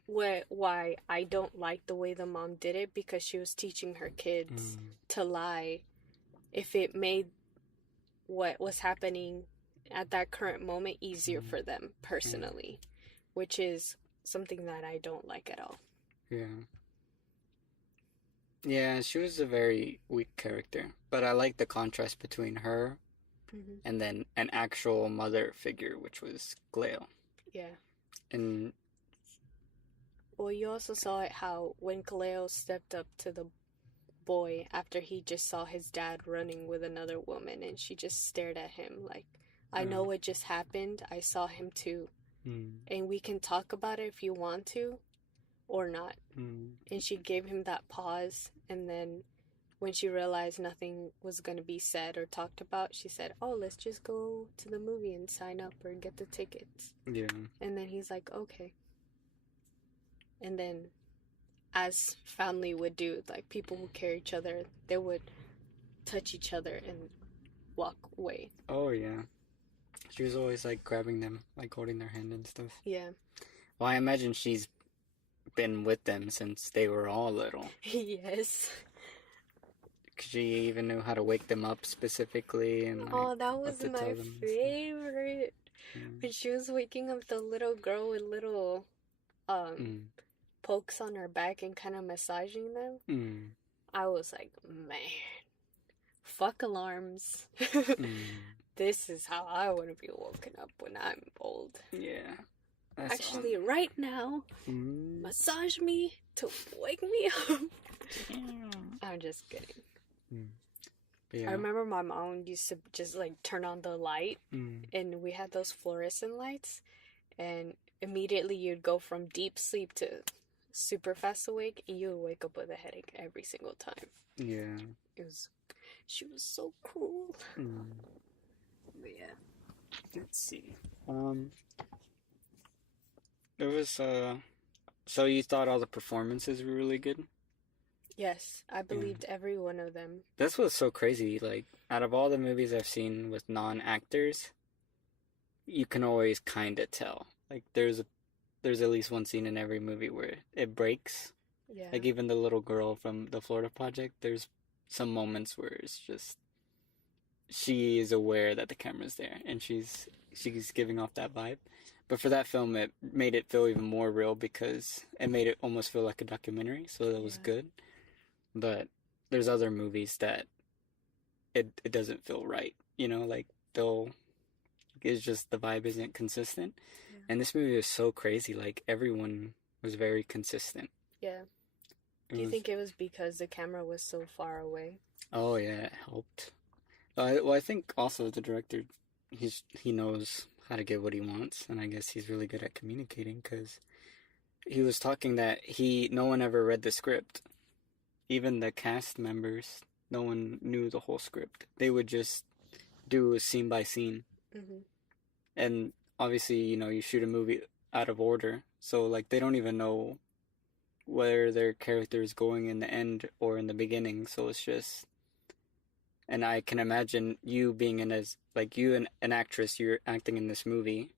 why I don't like the way the mom did it, because she was teaching her kids to lie if it made what was happening at that current moment easier for them personally, which is something that I don't like at all. Yeah. Yeah, she was a very weak character, but I like the contrast between her and then an actual mother figure, which was Cleo. Yeah. And... Well, you also saw it how when Cleo stepped up to the boy after he just saw his dad running with another woman, and she just stared at him like, "I know what just happened. I saw him too. And we can talk about it if you want to or not." And she gave him that pause, and then when she realized nothing was going to be said or talked about, she said, "Oh, let's just go to the movie and sign up or get the tickets." Yeah. And then he's like, "Okay." And then, as family would do, like people who care each other, they would touch each other and walk away. Oh, yeah. She was always, like, grabbing them, like, holding their hand and stuff. Yeah. Well, I imagine she's been with them since they were all little. Yes. She even knew how to wake them up specifically. And, like, that was my favorite. When she was waking up the little girl with little pokes on her back and kind of massaging them, I was like, man, fuck alarms. This is how I want to be woken up when I'm old. Yeah. Actually, right now, massage me to wake me up. I'm just kidding. Yeah. I remember my mom used to just like turn on the light, and we had those fluorescent lights, and immediately you'd go from deep sleep to super fast awake, and you would wake up with a headache every single time. Yeah. She was so cruel. But yeah. Let's see. It was, so you thought all the performances were really good? Yes, I believed every one of them. That's what's so crazy. Like, out of all the movies I've seen with non-actors, you can always kind of tell. Like, there's at least one scene in every movie where it breaks. Yeah. Like, even the little girl from the Florida Project, there's some moments where it's just, she is aware that the camera's there, and she's giving off that vibe. But for that film, it made it feel even more real because it made it almost feel like a documentary, so that was good. But there's other movies that it doesn't feel right, you know, like it's just the vibe isn't consistent. Yeah. And this movie was so crazy, like everyone was very consistent. Yeah. Do you think it was because the camera was so far away? Oh yeah, it helped. Well, I think also the director, he knows how to get what he wants, and I guess he's really good at communicating because he was talking that no one ever read the script. Even the cast members, no one knew the whole script. They would just do scene by scene. And obviously, you know, you shoot a movie out of order, so like they don't even know where their character is going in the end or in the beginning, so it's just... And I can imagine you being an actress, you're acting in this movie.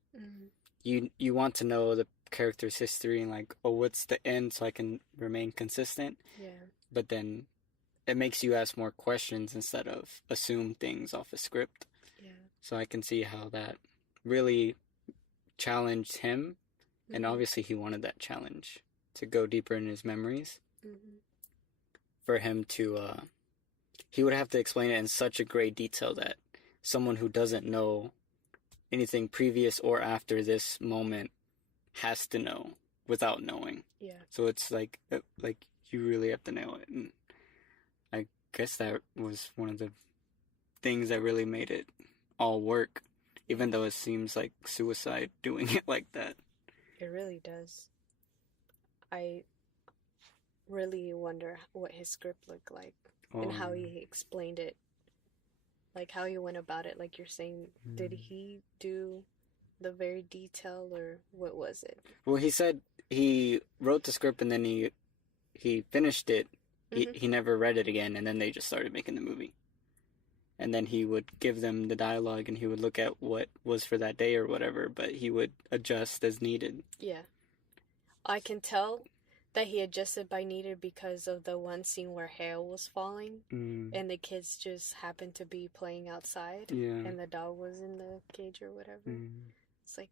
You want to know the character's history and like, oh, what's the end so I can remain consistent? Yeah. But then it makes you ask more questions instead of assume things off a script. Yeah. So I can see how that really challenged him. And obviously he wanted that challenge to go deeper in his memories. For him to... he would have to explain it in such a great detail that someone who doesn't know anything previous or after this moment has to know without knowing. Yeah. So it's like you really have to know it. And I guess that was one of the things that really made it all work, even though it seems like suicide doing it like that. It really does. I really wonder what his script looked like. And how he explained it. Like, how he went about it. Like you're saying, did he do the very detail, or what was it? Well, he said he wrote the script and then he finished it. He never read it again, and then they just started making the movie. And then he would give them the dialogue, and he would look at what was for that day or whatever, but he would adjust as needed. Yeah. I can tell that he adjusted by needed because of the one scene where hail was falling and the kids just happened to be playing outside and the dog was in the cage or whatever. It's like,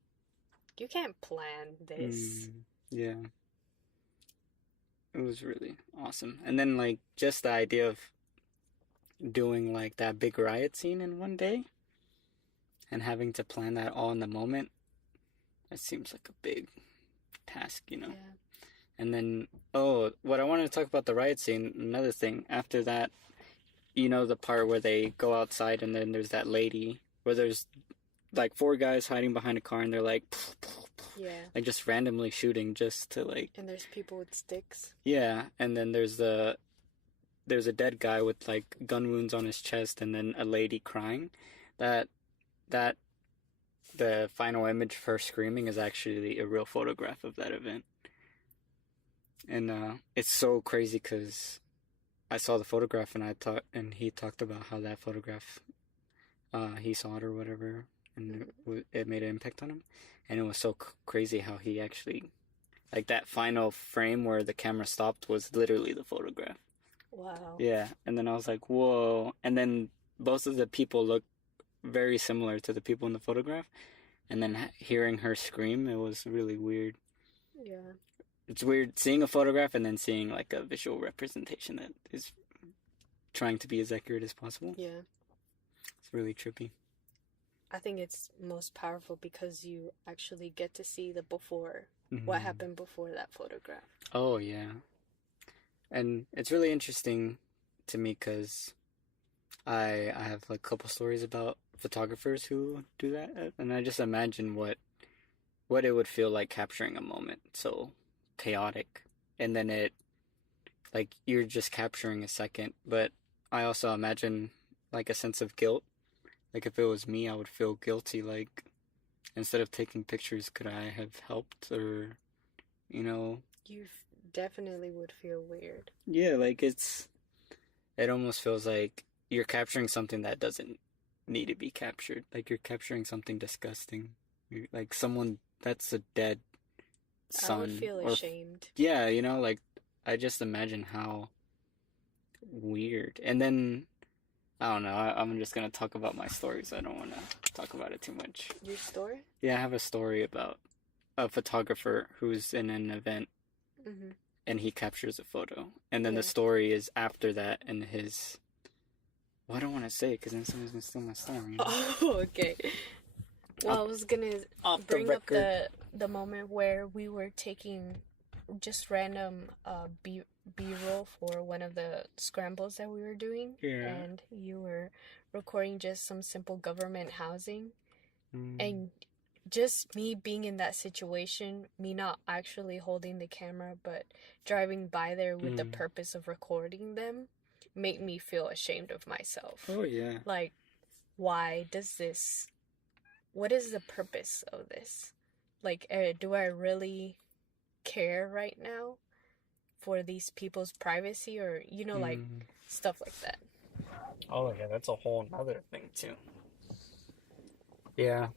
you can't plan this. Yeah. It was really awesome. And then like just the idea of doing like that big riot scene in one day and having to plan that all in the moment, that seems like a big task, you know. Yeah. And then, what I wanted to talk about the riot scene, another thing, after that, you know, the part where they go outside and then there's that lady, where there's like 4 guys hiding behind a car and they're like, like just randomly shooting just to like... And there's people with sticks. Yeah, and then there's a dead guy with like gun wounds on his chest and then a lady crying. The final image of her screaming is actually a real photograph of that event. And it's so crazy because I saw the photograph and he talked about how that photograph, he saw it or whatever, and it made an impact on him. And it was so crazy how he actually, like that final frame where the camera stopped was literally the photograph. Wow. Yeah, and then I was like, whoa. And then both of the people look very similar to the people in the photograph. And then hearing her scream, it was really weird. Yeah. it's weird seeing a photograph and then seeing like a visual representation that is trying to be as accurate as possible. Yeah. It's really trippy. I think it's most powerful because you actually get to see the before, what happened before that photograph. Oh, yeah. And it's really interesting to me because I have like a couple stories about photographers who do that, and I just imagine what it would feel like capturing a moment so chaotic, and then it like you're just capturing a second, but I also imagine like a sense of guilt. Like if it was me, I would feel guilty. Like instead of taking pictures, could I have helped or, you know? You definitely would feel weird. Yeah, like it almost feels like you're capturing something that doesn't need to be captured. Like you're capturing something disgusting. Like someone that's a dead son. I would feel ashamed. Yeah, like I just imagine how weird. And then I don't know. I'm just gonna talk about my stories. I don't want to talk about it too much. Your story? Yeah, I have a story about a photographer who's in an event, and he captures a photo, and then the story is after that, and his. Well, I don't want to say it because then someone's gonna steal my story. Oh, okay. Well, I was gonna bring up the moment where we were taking just random B-roll for one of the scrambles that we were doing. Yeah. And you were recording just some simple government housing. And just me being in that situation, me not actually holding the camera, but driving by there with the purpose of recording them, made me feel ashamed of myself. Oh, yeah. Like, why does this... What is the purpose of this? Like, do I really care right now for these people's privacy or, like, stuff like that? Oh, yeah, that's a whole nother thing, too. Yeah.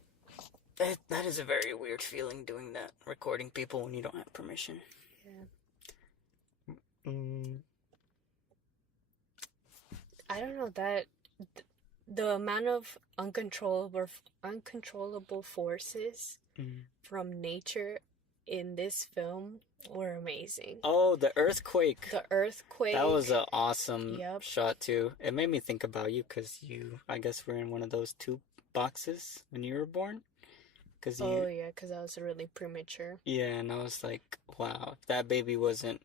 That is a very weird feeling, doing that, recording people when you don't have permission. Yeah. I don't know, that... The amount of uncontrollable forces from nature in this film were amazing. Oh, the earthquake. The earthquake. That was an awesome shot, too. It made me think about you because I guess, were in one of those 2 boxes when you were born. Because I was really premature. Yeah, and I was like, wow, if that baby wasn't...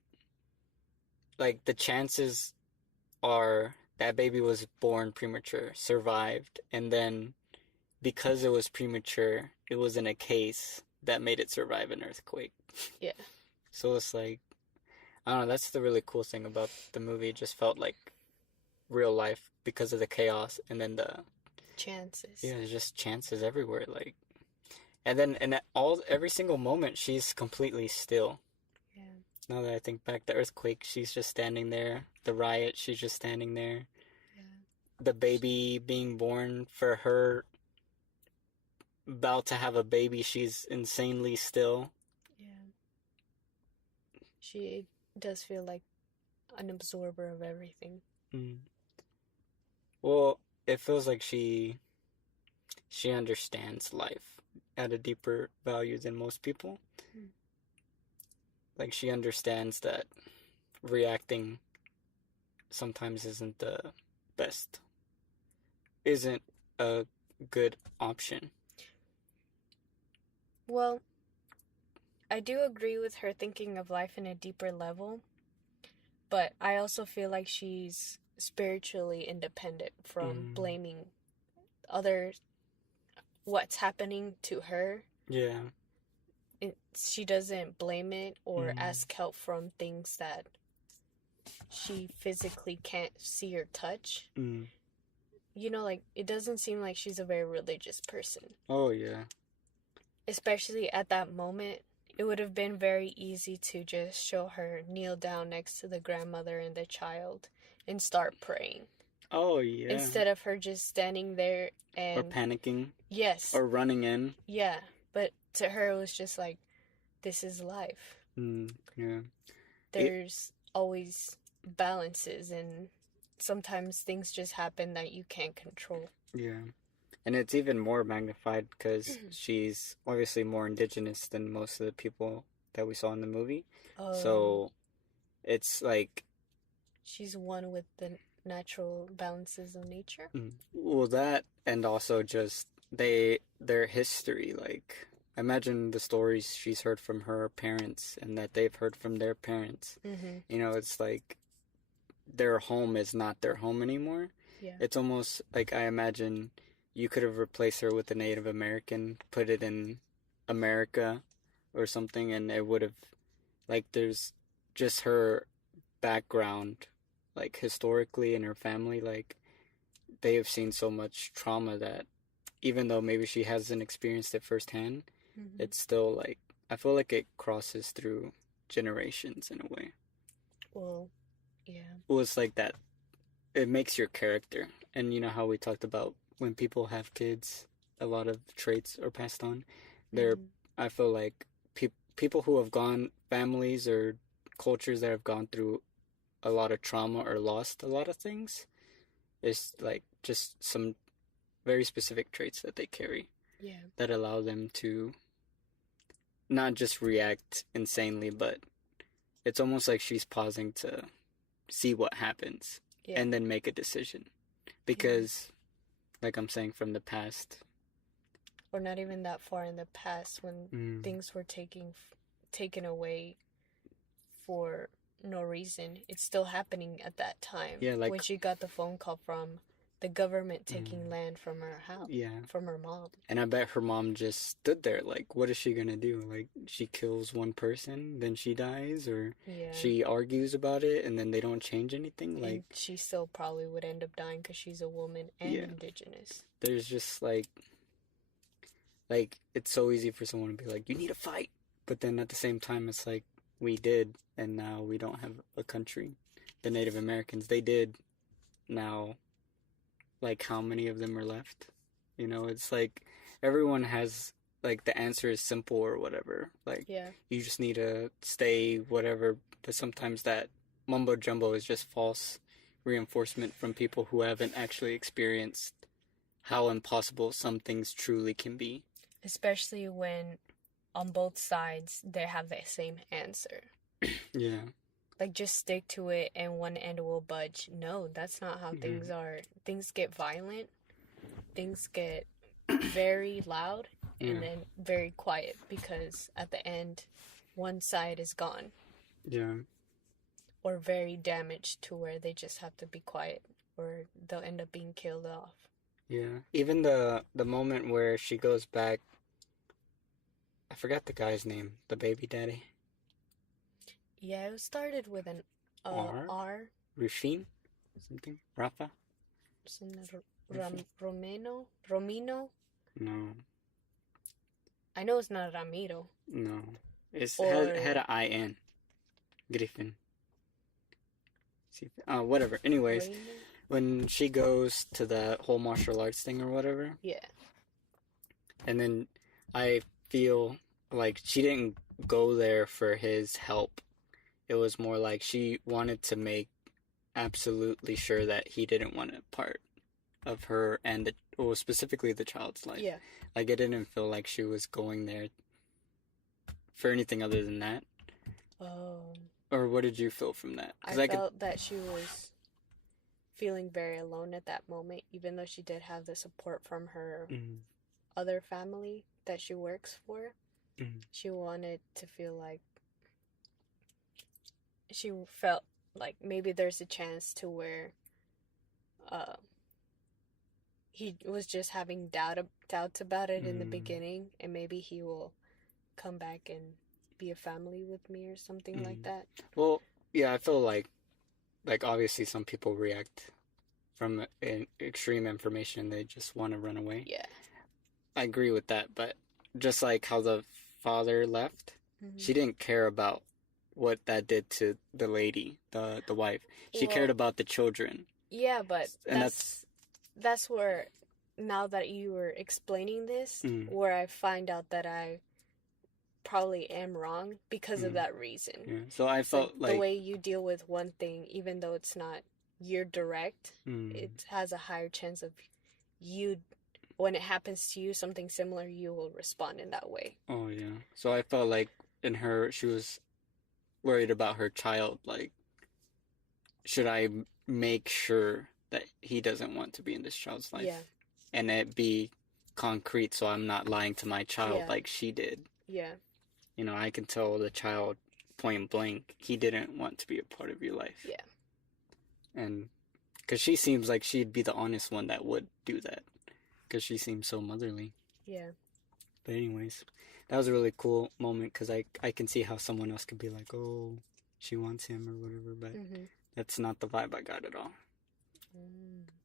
Like, the chances are... That baby was born premature, survived, and then because it was premature, it was in a case that made it survive an earthquake. Yeah. So it's like, I don't know, that's the really cool thing about the movie. It just felt like real life because of the chaos and then the... chances. Yeah, there's just chances everywhere, like... And then every single moment, she's completely still. Yeah. Now that I think back, the earthquake, she's just standing there. The riot, she's just standing there. Yeah. The baby being born, for her about to have a baby, she's insanely still. Yeah. She does feel like an absorber of everything. Well, it feels like she understands life at a deeper value than most people. Like, she understands that reacting sometimes isn't the best, isn't a good option. Well, I do agree with her thinking of life in a deeper level, but I also feel like she's spiritually independent from blaming others, what's happening to her. Yeah. She doesn't blame it or ask help from things that she physically can't see or touch. Like, it doesn't seem like she's a very religious person. Oh, yeah. Especially at that moment, it would have been very easy to just show her kneel down next to the grandmother and the child and start praying. Oh, yeah. Instead of her just standing there and... Or panicking. Yes. Or running in. Yeah. But to her, it was just like, this is life. Yeah. There's always balances, and sometimes things just happen that you can't control. Yeah. And it's even more magnified because she's obviously more indigenous than most of the people that we saw in the movie. Oh. So it's like she's one with the natural balances of nature. Well, that and also just their history. Like, imagine the stories she's heard from her parents and that they've heard from their parents. You know, it's like their home is not their home anymore. Yeah. It's almost like I imagine you could have replaced her with a Native American, put it in America or something, and it would have, like, there's just her background, like, historically in her family, like, they have seen so much trauma that even though maybe she hasn't experienced it firsthand, it's still, like, I feel like it crosses through generations in a way. Well, yeah. Well, it's like that. It makes your character. And you know how we talked about when people have kids, a lot of traits are passed on. I feel like people who have gone, families or cultures that have gone through a lot of trauma or lost a lot of things, is like just some very specific traits that they carry. Yeah. That allow them to not just react insanely, but it's almost like she's pausing to see what happens and then make a decision. Because, like I'm saying, from the past. Or not even that far in the past when things were taken away for no reason. It's still happening at that time. Yeah, like when she got the phone call from the government taking land from her house. Yeah. From her mom. And I bet her mom just stood there like, what is she gonna do? Like, she kills one person, then she dies, or she argues about it and then they don't change anything? Like, and she still probably would end up dying because she's a woman and indigenous. There's just like, it's so easy for someone to be like, you need to fight. But then at the same time, it's like, we did, and now we don't have a country. The Native Americans, they did. Now, like, how many of them are left? You know, it's like everyone has, like, the answer is simple or whatever. Like, you just need to stay whatever. But sometimes that mumbo jumbo is just false reinforcement from people who haven't actually experienced how impossible some things truly can be. Especially when on both sides they have the same answer. Yeah. Like, just stick to it and one end will budge. No, that's not how things are. Things get violent. Things get very loud and then very quiet because at the end, one side is gone. Yeah. Or very damaged to where they just have to be quiet or they'll end up being killed off. Yeah. Even the moment where she goes back, I forgot the guy's name, the baby daddy. Yeah, it started with an R. Rufin? Something? Rafa? Romino? No. I know it's not Ramiro. No. It had an I-N. Griffin. Whatever. Anyways, when she goes to the whole martial arts thing or whatever. Yeah. And then I feel like she didn't go there for his help. It was more like she wanted to make absolutely sure that he didn't want a part of her and specifically the child's life. Yeah. Like, it didn't feel like she was going there for anything other than that. Oh. Or what did you feel from that? I felt that she was feeling very alone at that moment, even though she did have the support from her other family that she works for. She wanted to feel like she felt like maybe there's a chance to where he was just having doubts about it in the beginning, and maybe he will come back and be a family with me or something like that. Well, yeah, I feel like obviously some people react from extreme information, they just want to run away. Yeah. I agree with that, but just like how the father left, she didn't care about what that did to the lady, the wife. She cared about the children. Yeah, but that's where, now that you were explaining this, where I find out that I probably am wrong because of that reason. Yeah. So I felt like the way you deal with one thing, even though it's not your direct, it has a higher chance of you, when it happens to you, something similar, you will respond in that way. Oh, yeah. So I felt like she was worried about her child. Like, should I make sure that he doesn't want to be in this child's life? Yeah. And it be concrete so I'm not lying to my child Yeah. like she did. Yeah. You know, I can tell the child point blank, he didn't want to be a part of your life. Yeah. And because she seems like she'd be the honest one that would do that. Because she seems so motherly. Yeah. But anyways, that was a really cool moment because I can see how someone else could be like, oh, she wants him or whatever. But that's not the vibe I got at all.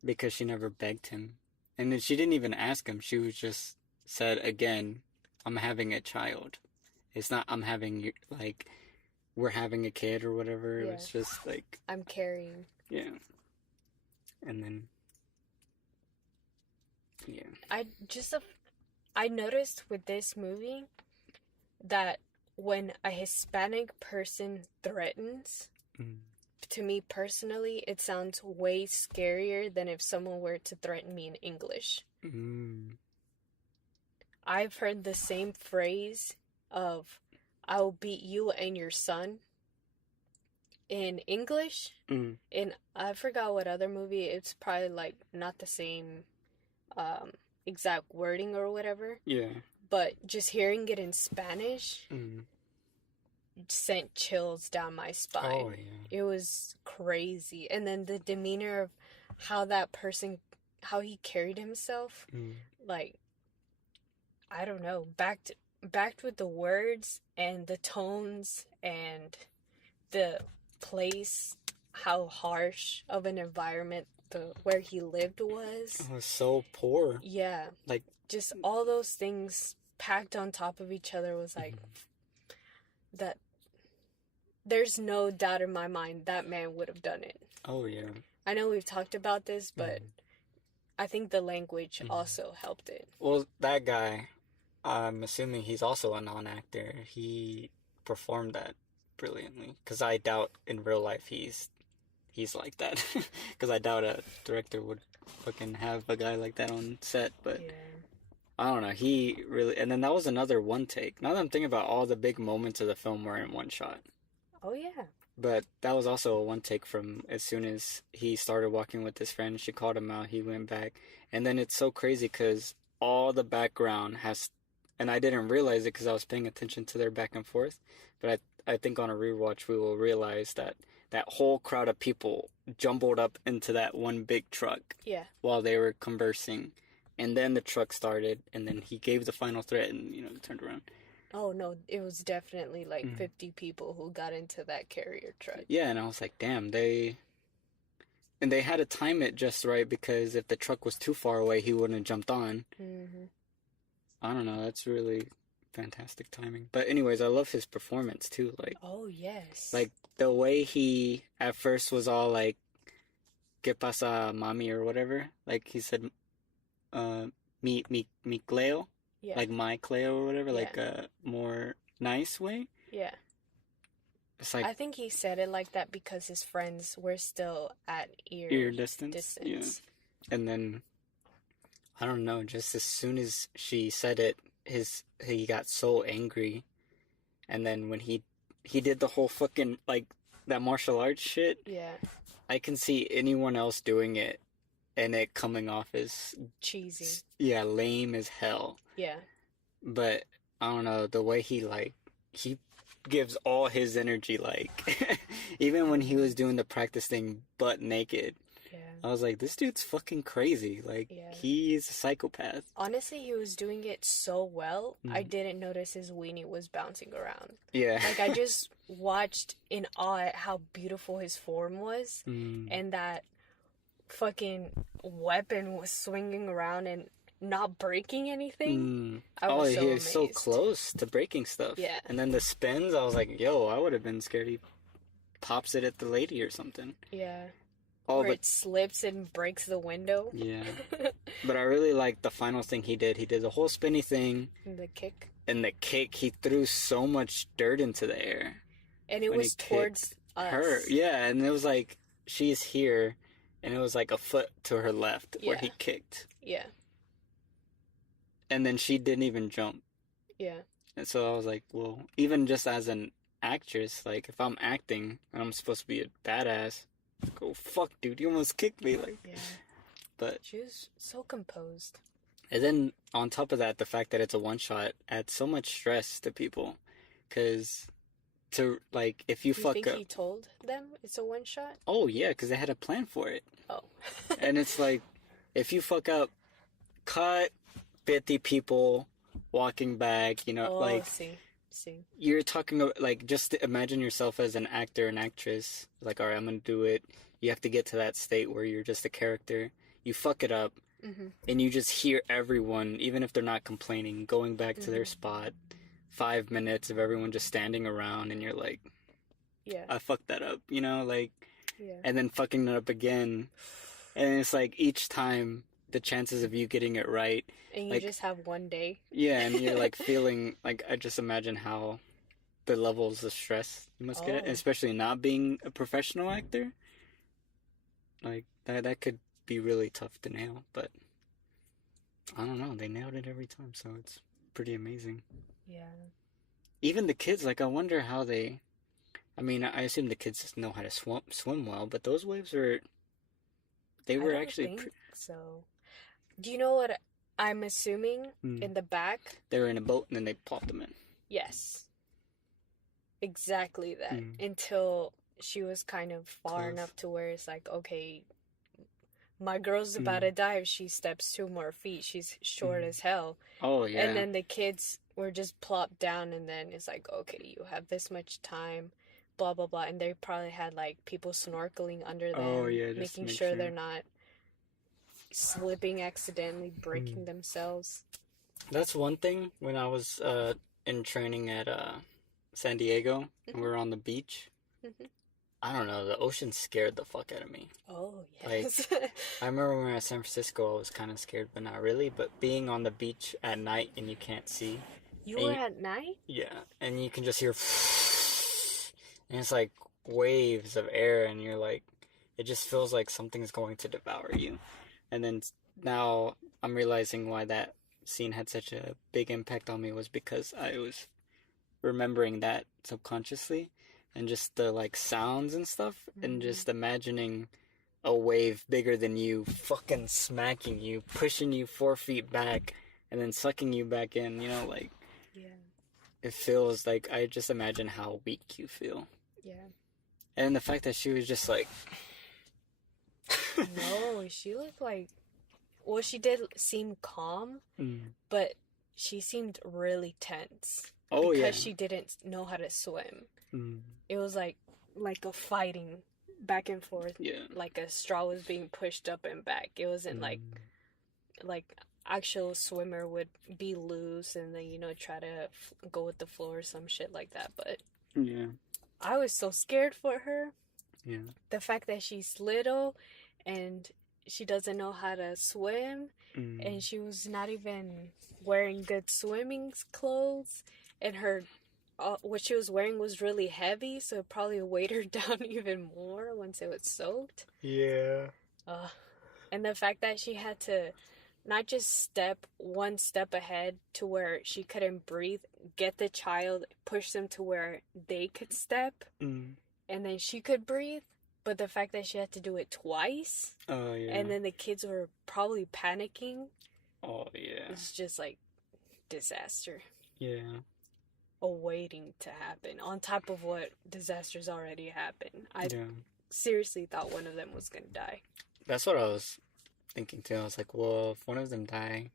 Because she never begged him. And then she didn't even ask him. She was just said, again, I'm having a child. It's not I'm having, like, we're having a kid or whatever. Yeah. It's just like... I'm carrying. Yeah. And then... Yeah. I noticed with this movie that when a Hispanic person threatens, to me personally, it sounds way scarier than if someone were to threaten me in English. I've heard the same phrase of, I'll beat you and your son in English. And I forgot what other movie. It's probably like not the same exact wording or whatever. Yeah. But just hearing it in Spanish sent chills down my spine. Oh, yeah. It was crazy. And then the demeanor of how that person, how he carried himself, like, I don't know, backed with the words and the tones and the place, how harsh of an environment where he lived was. It was so poor. Yeah. Like, just all those things packed on top of each other was like, that there's no doubt in my mind that man would have done it. Oh, yeah. I know we've talked about this, but I think the language also helped it. Well, that guy, I'm assuming he's also a non-actor. He performed that brilliantly. Because I doubt in real life he's like that. Because I doubt a director would fucking have a guy like that on set. But I don't know. He really... And then that was another one take. Now that I'm thinking about all the big moments of the film were in one shot. Oh, yeah. But that was also a one take from as soon as he started walking with his friend. She called him out. He went back. And then it's so crazy because all the background has... And I didn't realize it because I was paying attention to their back and forth. But I think on a rewatch we will realize that that whole crowd of people jumbled up into that one big truck. Yeah. While they were conversing. And then the truck started. And then he gave the final threat and, turned around. Oh, no, it was definitely like 50 people who got into that carrier truck. Yeah, and I was like, damn, they had to time it just right because if the truck was too far away, he wouldn't have jumped on. I don't know, that's really fantastic timing. But anyways, I love his performance too. Like, oh, yes. Like, the way he at first was all like, ¿Qué pasa, mami? Or whatever. Like, he said, mi Cleo. Yeah. Like my Cleo or whatever, like a more nice way. Yeah. It's like, I think he said it like that because his friends were still at ear distance. Yeah. And then, I don't know, just as soon as she said it, he got so angry. And then when he did the whole fucking, like, that martial arts shit. Yeah. I can see anyone else doing it and it coming off as... cheesy. Yeah, lame as hell. Yeah. But, I don't know, the way he gives all his energy, like, even when he was doing the practice thing butt naked. Yeah. I was like, this dude's fucking crazy. Like, he's a psychopath. Honestly, he was doing it so well, I didn't notice his weenie was bouncing around. Yeah. Like, I just watched in awe at how beautiful his form was, and that fucking weapon was swinging around and not breaking anything. I was so amazed. So close to breaking stuff. Yeah. And then the spins, I was like, yo, I would have been scared he pops it at the lady or something. Yeah. Oh, or it slips and breaks the window. Yeah. But I really liked the final thing he did. He did the whole spinny thing. And the kick. And the kick, he threw so much dirt into the air. And it was towards us. Her. Yeah, and it was like, she's here, and it was like a foot to her left where he kicked. Yeah. And then she didn't even jump. Yeah. And so I was like, well, even just as an actress, like if I'm acting and I'm supposed to be a badass, go fuck, dude, you almost kicked me, like. Yeah. But she was so composed. And then on top of that, the fact that it's a one shot adds so much stress to people, because to like if you fuck think up. he told them it's a one shot? Oh yeah, because they had a plan for it. Oh. And it's like, if you fuck up, cut 50 people walking back, you know, like, see. you're talking about, like, just imagine yourself as an actor and actress. Like, all right, I'm gonna do it. You have to get to that state where you're just a character. You fuck it up, and you just hear everyone, even if they're not complaining, going back to their spot. 5 minutes of everyone just standing around, and you're like, yeah, I fucked that up, you know, like, yeah. And then fucking it up again. And it's like each time, the chances of you getting it right. And you like, just have one day. Yeah, and you're like feeling, like, I just imagine how the levels of stress you must get, especially not being a professional actor. Like, that could be really tough to nail, but I don't know, they nailed it every time, so it's pretty amazing. Yeah. Even the kids, like, I wonder how they, I mean, I assume the kids just know how to swim well, but those waves were, they were actually so. Do you know what I'm assuming in the back? They were in a boat and then they plopped them in. Yes. Exactly that. Until she was kind of far enough to where it's like, okay, my girl's about to die if she steps 2 more feet. She's short as hell. Oh, yeah. And then the kids were just plopped down, and then it's like, okay, you have this much time, blah, blah, blah. And they probably had, like, people snorkeling under them, making sure they're not slipping, accidentally breaking themselves. That's one thing. When I was in training at San Diego, and we were on the beach, I don't know, the ocean scared the fuck out of me. Oh, yes. Like, I remember when we were at San Francisco, I was kind of scared, but not really. But being on the beach at night and you can't see. You were at night? Yeah, and you can just hear, and it's like waves of air, and you're like, it just feels like something's going to devour you. And then now I'm realizing why that scene had such a big impact on me was because I was remembering that subconsciously, and just the, like, sounds and stuff, and just imagining a wave bigger than you fucking smacking you, pushing you 4 feet back, and then sucking you back in, you know, like, it feels like, I just imagine how weak you feel. Yeah. And the fact that she was just like... No, she looked like... Well, she did seem calm, but she seemed really tense. Oh, because she didn't know how to swim. It was like a fighting back and forth. Yeah. Like a straw was being pushed up and back. It wasn't like actual swimmer would be loose and then, you know, try to go with the flow or some shit like that. But yeah, I was so scared for her. Yeah. The fact that she's little and she doesn't know how to swim, and she was not even wearing good swimming clothes, and her what she was wearing was really heavy, so it probably weighed her down even more once it was soaked. Yeah. And the fact that she had to not just step one step ahead to where she couldn't breathe, get the child, push them to where they could step, and then she could breathe. But the fact that she had to do it twice, and then the kids were probably panicking. Oh, yeah. It's just like disaster. Yeah. Awaiting to happen. On top of what disasters already happened. I seriously thought one of them was going to die. That's what I was thinking too. I was like, well, if one of them die...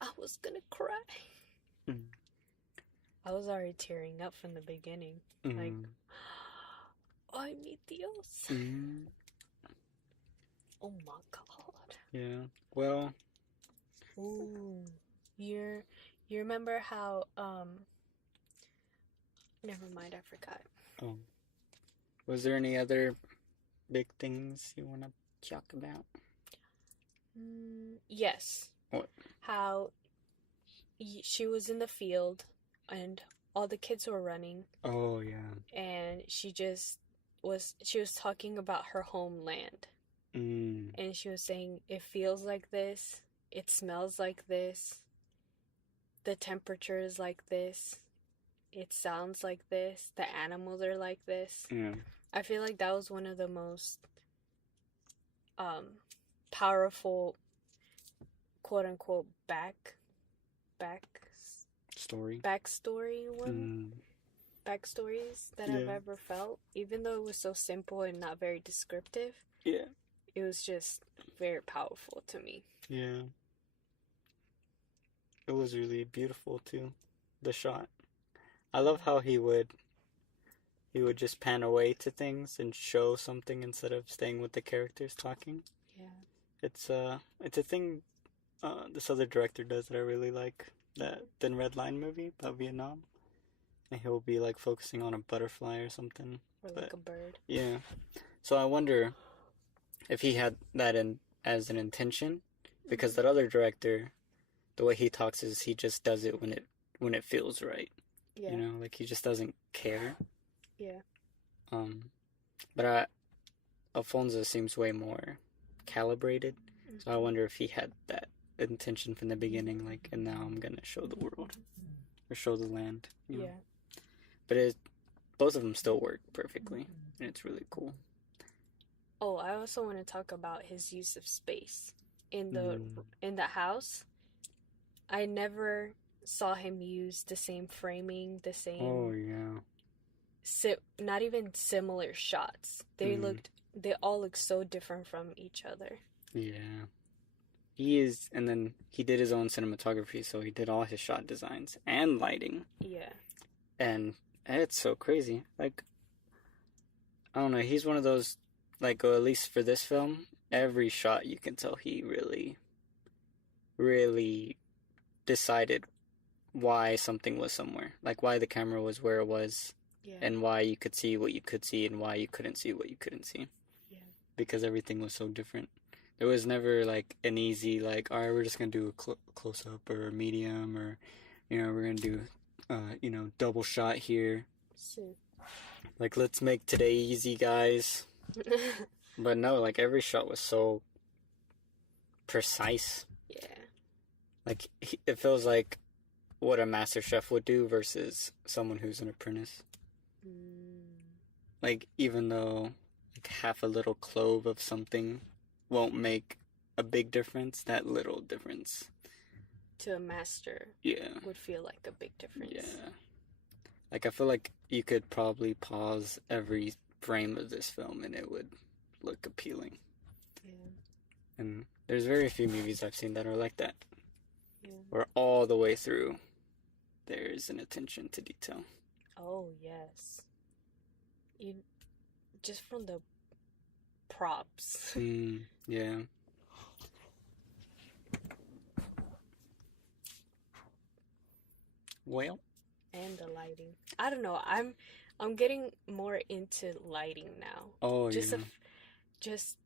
I was going to cry. I was already tearing up from the beginning. Like, ay, mi Dios. Oh my God. Yeah. Well. Ooh. You remember how, never mind, I forgot. Oh. Was there any other big things you want to talk about? Yes. What? How she was in the field and all the kids were running. Oh, yeah. And she was talking about her homeland. And she was saying, it feels like this. It smells like this. the temperature is like this, it sounds like this, the animals are like this. Yeah. I feel like that was one of the most powerful, quote unquote, back backstory backstories that I've ever felt. Even though it was so simple and not very descriptive, yeah, it was just very powerful to me. Yeah. It was really beautiful too, the shot. I love how he would just pan away to things and show something instead of staying with the characters talking. Yeah. It's a thing this other director does that I really like. That Thin Red Line movie about Vietnam. And he'll be like focusing on a butterfly or something. Or like a bird. Yeah. So I wonder if he had that in as an intention, because that other director, the way he talks is he just does it when it feels right. Yeah. You know, like he just doesn't care. Yeah. But Alfonso seems way more calibrated. Mm-hmm. So I wonder if he had that intention from the beginning, like, and now I'm gonna show the world or show the land. You know? But both of them still work perfectly, and it's really cool. Oh, I also want to talk about his use of space in the house. I never saw him use the same framing, the same. Oh yeah. Not even similar shots. They all look so different from each other. Yeah. He is, and then he did his own cinematography, so he did all his shot designs and lighting. Yeah. And it's so crazy. Like, I don't know, he's one of those, like, or at least for this film, every shot you can tell he really, really decided why something was somewhere. Like, why the camera was where it was. Yeah. And why you could see what you could see and why you couldn't see what you couldn't see. Yeah. Because everything was so different. There was never, like, an easy, like, all right, we're just going to do a close-up or a medium or, you know, we're going to do, double shot here. Like, let's make today easy, guys. But no, like, every shot was so precise. Yeah. Like, it feels like what a master chef would do versus someone who's an apprentice. Like, even though like, half a little clove of something won't make a big difference, that little difference to a master would feel like a big difference. Yeah. Like, I feel like you could probably pause every frame of this film and it would look appealing. Yeah. And there's very few movies I've seen that are like that. Yeah. Where all the way through there's an attention to detail. Oh, yes. Just from the props. Yeah. Well. And the lighting. I don't know. I'm getting more into lighting now. Oh, yeah. Just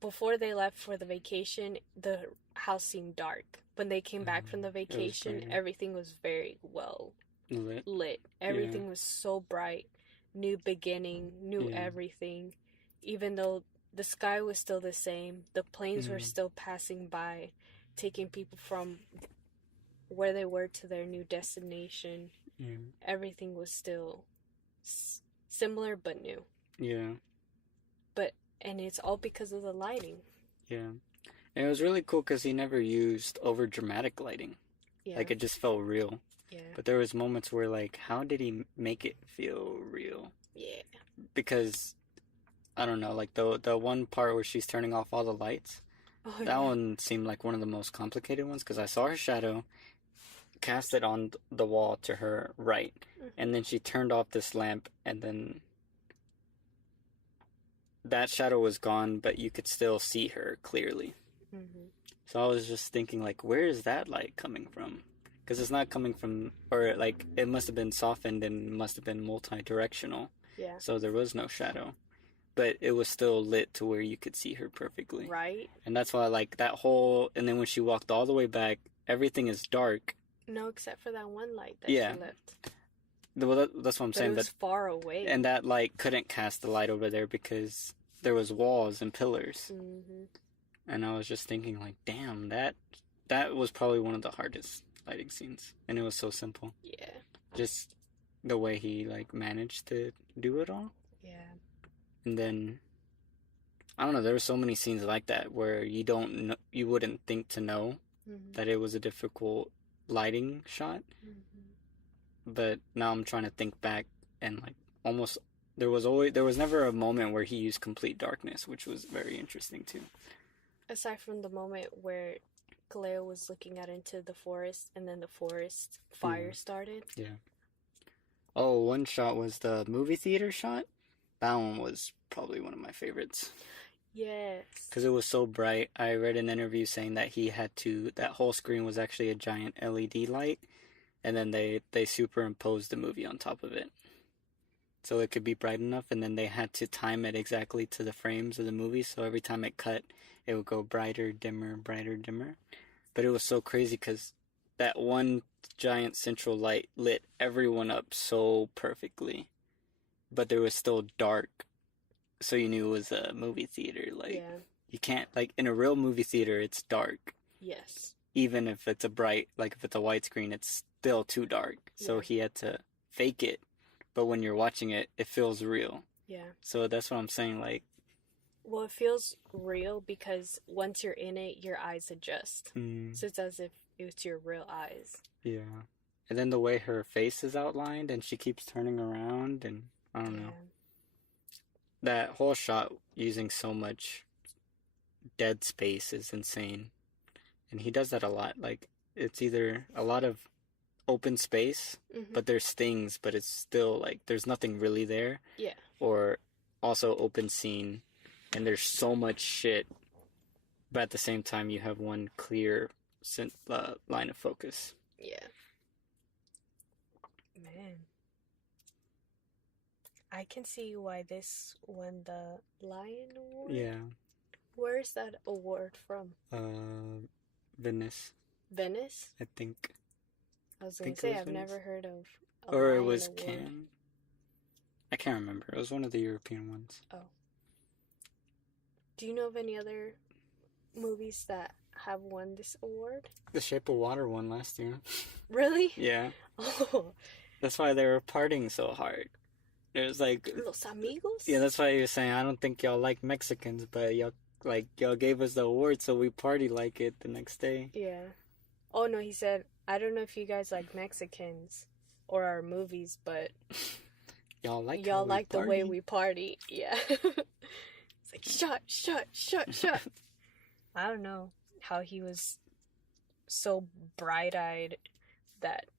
before they left for the vacation, the house seemed dark. When they came back from the vacation, everything was very well lit. Everything was so bright. New beginning, new everything. Even though the sky was still the same, the planes were still passing by, taking people from where they were to their new destination. Everything was still similar but new. Yeah. And it's all because of the lighting. Yeah. And it was really cool because he never used over dramatic lighting. Yeah. Like, it just felt real. Yeah. But there was moments where, like, how did he make it feel real? Yeah. Because, I don't know, like, the one part where she's turning off all the lights, that one seemed like one of the most complicated ones, because I saw her shadow cast it on the wall to her right, and then she turned off this lamp, and then that shadow was gone, but you could still see her clearly. So I was just thinking, like, where is that light coming from? Because it's not coming from, or, like, it must have been softened and must have been multi-directional. Yeah. So there was no shadow. But it was still lit to where you could see her perfectly. Right. And that's why, like, that whole, and then when she walked all the way back, everything is dark. No, except for that one light that she left. Well, that's what I'm saying. It was far away. And that light couldn't cast the light over there because there was walls and pillars. And I was just thinking, like, damn, that was probably one of the hardest lighting scenes, and it was so simple. Yeah. Just the way he like managed to do it all. Yeah. And then I don't know, there were so many scenes like that where you wouldn't think to know that it was a difficult lighting shot. But now I'm trying to think back, and like almost there was never a moment where he used complete darkness, which was very interesting too. Aside from the moment where Cleo was looking out into the forest, and then the forest fire started. Yeah. Oh, one shot was the movie theater shot. That one was probably one of my favorites. Yes. Because it was so bright. I read an interview saying that that whole screen was actually a giant LED light, and then they superimposed the movie on top of it. So it could be bright enough, and then they had to time it exactly to the frames of the movie, so every time it cut, it would go brighter, dimmer, brighter, dimmer. But it was so crazy because that one giant central light lit everyone up so perfectly. But there was still dark, so you knew it was a movie theater. Like, you can't, like, in a real movie theater, it's dark. Yes. Even if it's if it's a widescreen, it's still too dark. So he had to fake it. But when you're watching it, it feels real. Yeah. So that's what I'm saying, like. Well, it feels real because once you're in it, your eyes adjust. So it's as if it's your real eyes. Yeah. And then the way her face is outlined and she keeps turning around, and I don't know. That whole shot using so much dead space is insane. And he does that a lot. Like, it's either a lot of open space, but there's things, but it's still, like, there's nothing really there. Yeah. Or also open scene, and there's so much shit, but at the same time, you have one clear line of focus. Yeah. Man. I can see why this won the Lion Award. Yeah. Where is that award from? Venice. Venice? I think. I was going to say, I've never heard of a Lion Award. Or it was Cannes. I can't remember. It was one of the European ones. Oh. Do you know of any other movies that have won this award? The Shape of Water won last year. Really? Yeah. Oh. That's why they were partying so hard. It was like... Los Amigos? Yeah, that's why he was saying, I don't think y'all like Mexicans, but y'all gave us the award, so we party like it the next day. Yeah. Oh, no, he said, I don't know if you guys like Mexicans or our movies, but... y'all like the way we party. Yeah. It's like, shut. I don't know how he was so bright-eyed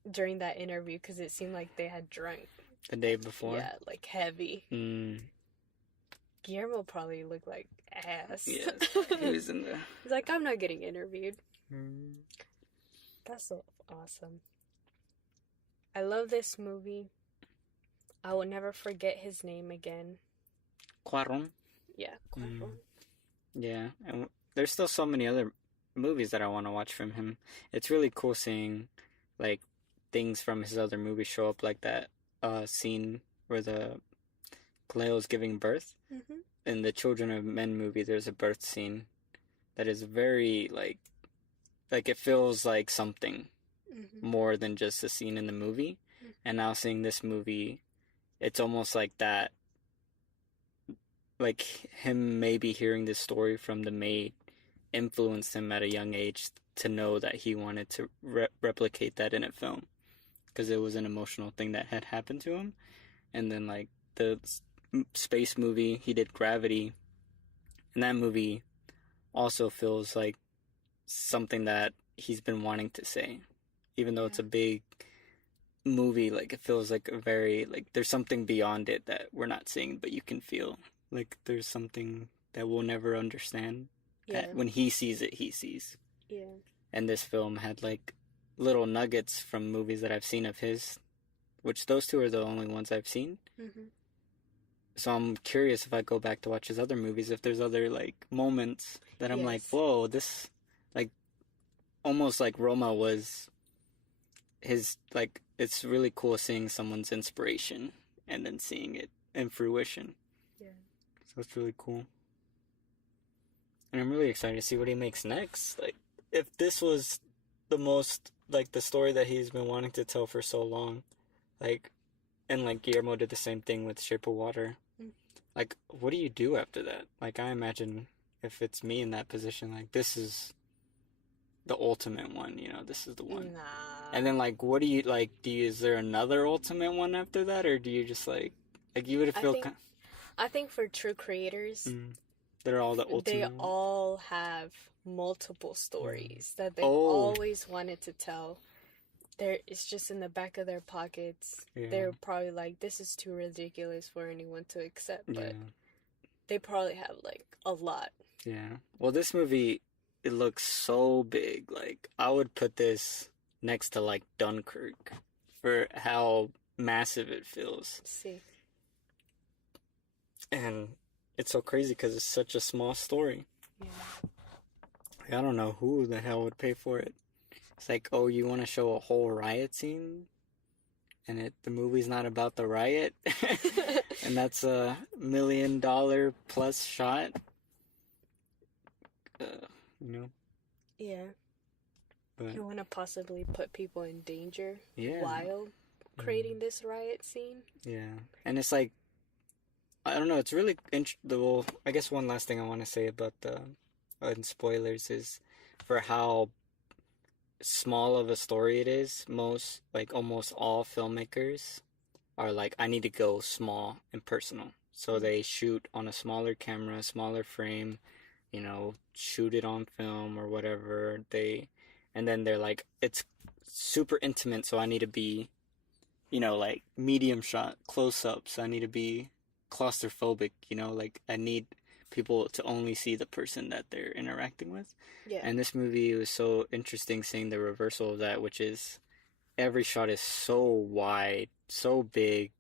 during that interview, because it seemed like they had drunk. The day before? Yeah, like heavy. Guillermo probably looked like ass. Yeah, he was in the... He's like, I'm not getting interviewed. That's so awesome. I love this movie. I will never forget his name again. Cuarón? Yeah, Cuarón. Yeah, and there's still so many other movies that I want to watch from him. It's really cool seeing, like, things from his other movies show up, like that scene where the Cleo's giving birth. In the Children of Men movie, there's a birth scene that is very, like it feels like something more than just a scene in the movie. And now seeing this movie, it's almost like that, like him maybe hearing this story from the maid influenced him at a young age to know that he wanted to replicate that in a film, because it was an emotional thing that had happened to him. And then, like, the space movie, he did Gravity, and that movie also feels like something that he's been wanting to say, even though it's a big movie. Like, it feels like a very, like, there's something beyond it that we're not seeing, but you can feel like there's something that we'll never understand, that when he sees it, he sees. Yeah. And this film had, like, little nuggets from movies that I've seen of his, which those two are the only ones I've seen. So I'm curious, if I go back to watch his other movies, if there's other, like, moments that I'm like, whoa, this, like, almost like Roma was his, like, it's really cool seeing someone's inspiration and then seeing it in fruition. Yeah. So it's really cool. And I'm really excited to see what he makes next. Like, if this was the most like the story that he's been wanting to tell for so long. Like, and like Guillermo did the same thing with Shape of Water. Like, what do you do after that? Like, I imagine if it's me in that position, like, this is the ultimate one, you know, this is the one. Nah. And then, like, what do you, like, is there another ultimate one after that? Or do you just, like you would feel I think for true creators, they're all the ultimate they one. all have multiple stories that they've always wanted to tell. It's just in the back of their pockets. Yeah. They're probably like, this is too ridiculous for anyone to accept, but they probably have, like, a lot. Yeah. Well, this movie, it looks so big. Like, I would put this next to, like, Dunkirk for how massive it feels. See. And it's so crazy because it's such a small story. Yeah. I don't know who the hell would pay for it. It's like, oh, you want to show a whole riot scene? And the movie's not about the riot? And that's $1 million plus shot? You know? Yeah. But, you want to possibly put people in danger yeah. while creating this riot scene? Yeah. And it's like, I don't know, it's really well, I guess one last thing I want to say about and spoilers is for how small of a story it is. Almost all filmmakers are like, I need to go small and personal. So they shoot on a smaller camera, smaller frame, you know, shoot it on film or whatever. And then they're like, it's super intimate, so I need to be, you know, like medium shot, close-ups. I need to be claustrophobic, you know, like I need people to only see the person that they're interacting with. Yeah. And this movie was so interesting seeing the reversal of that, which is every shot is so wide, so big.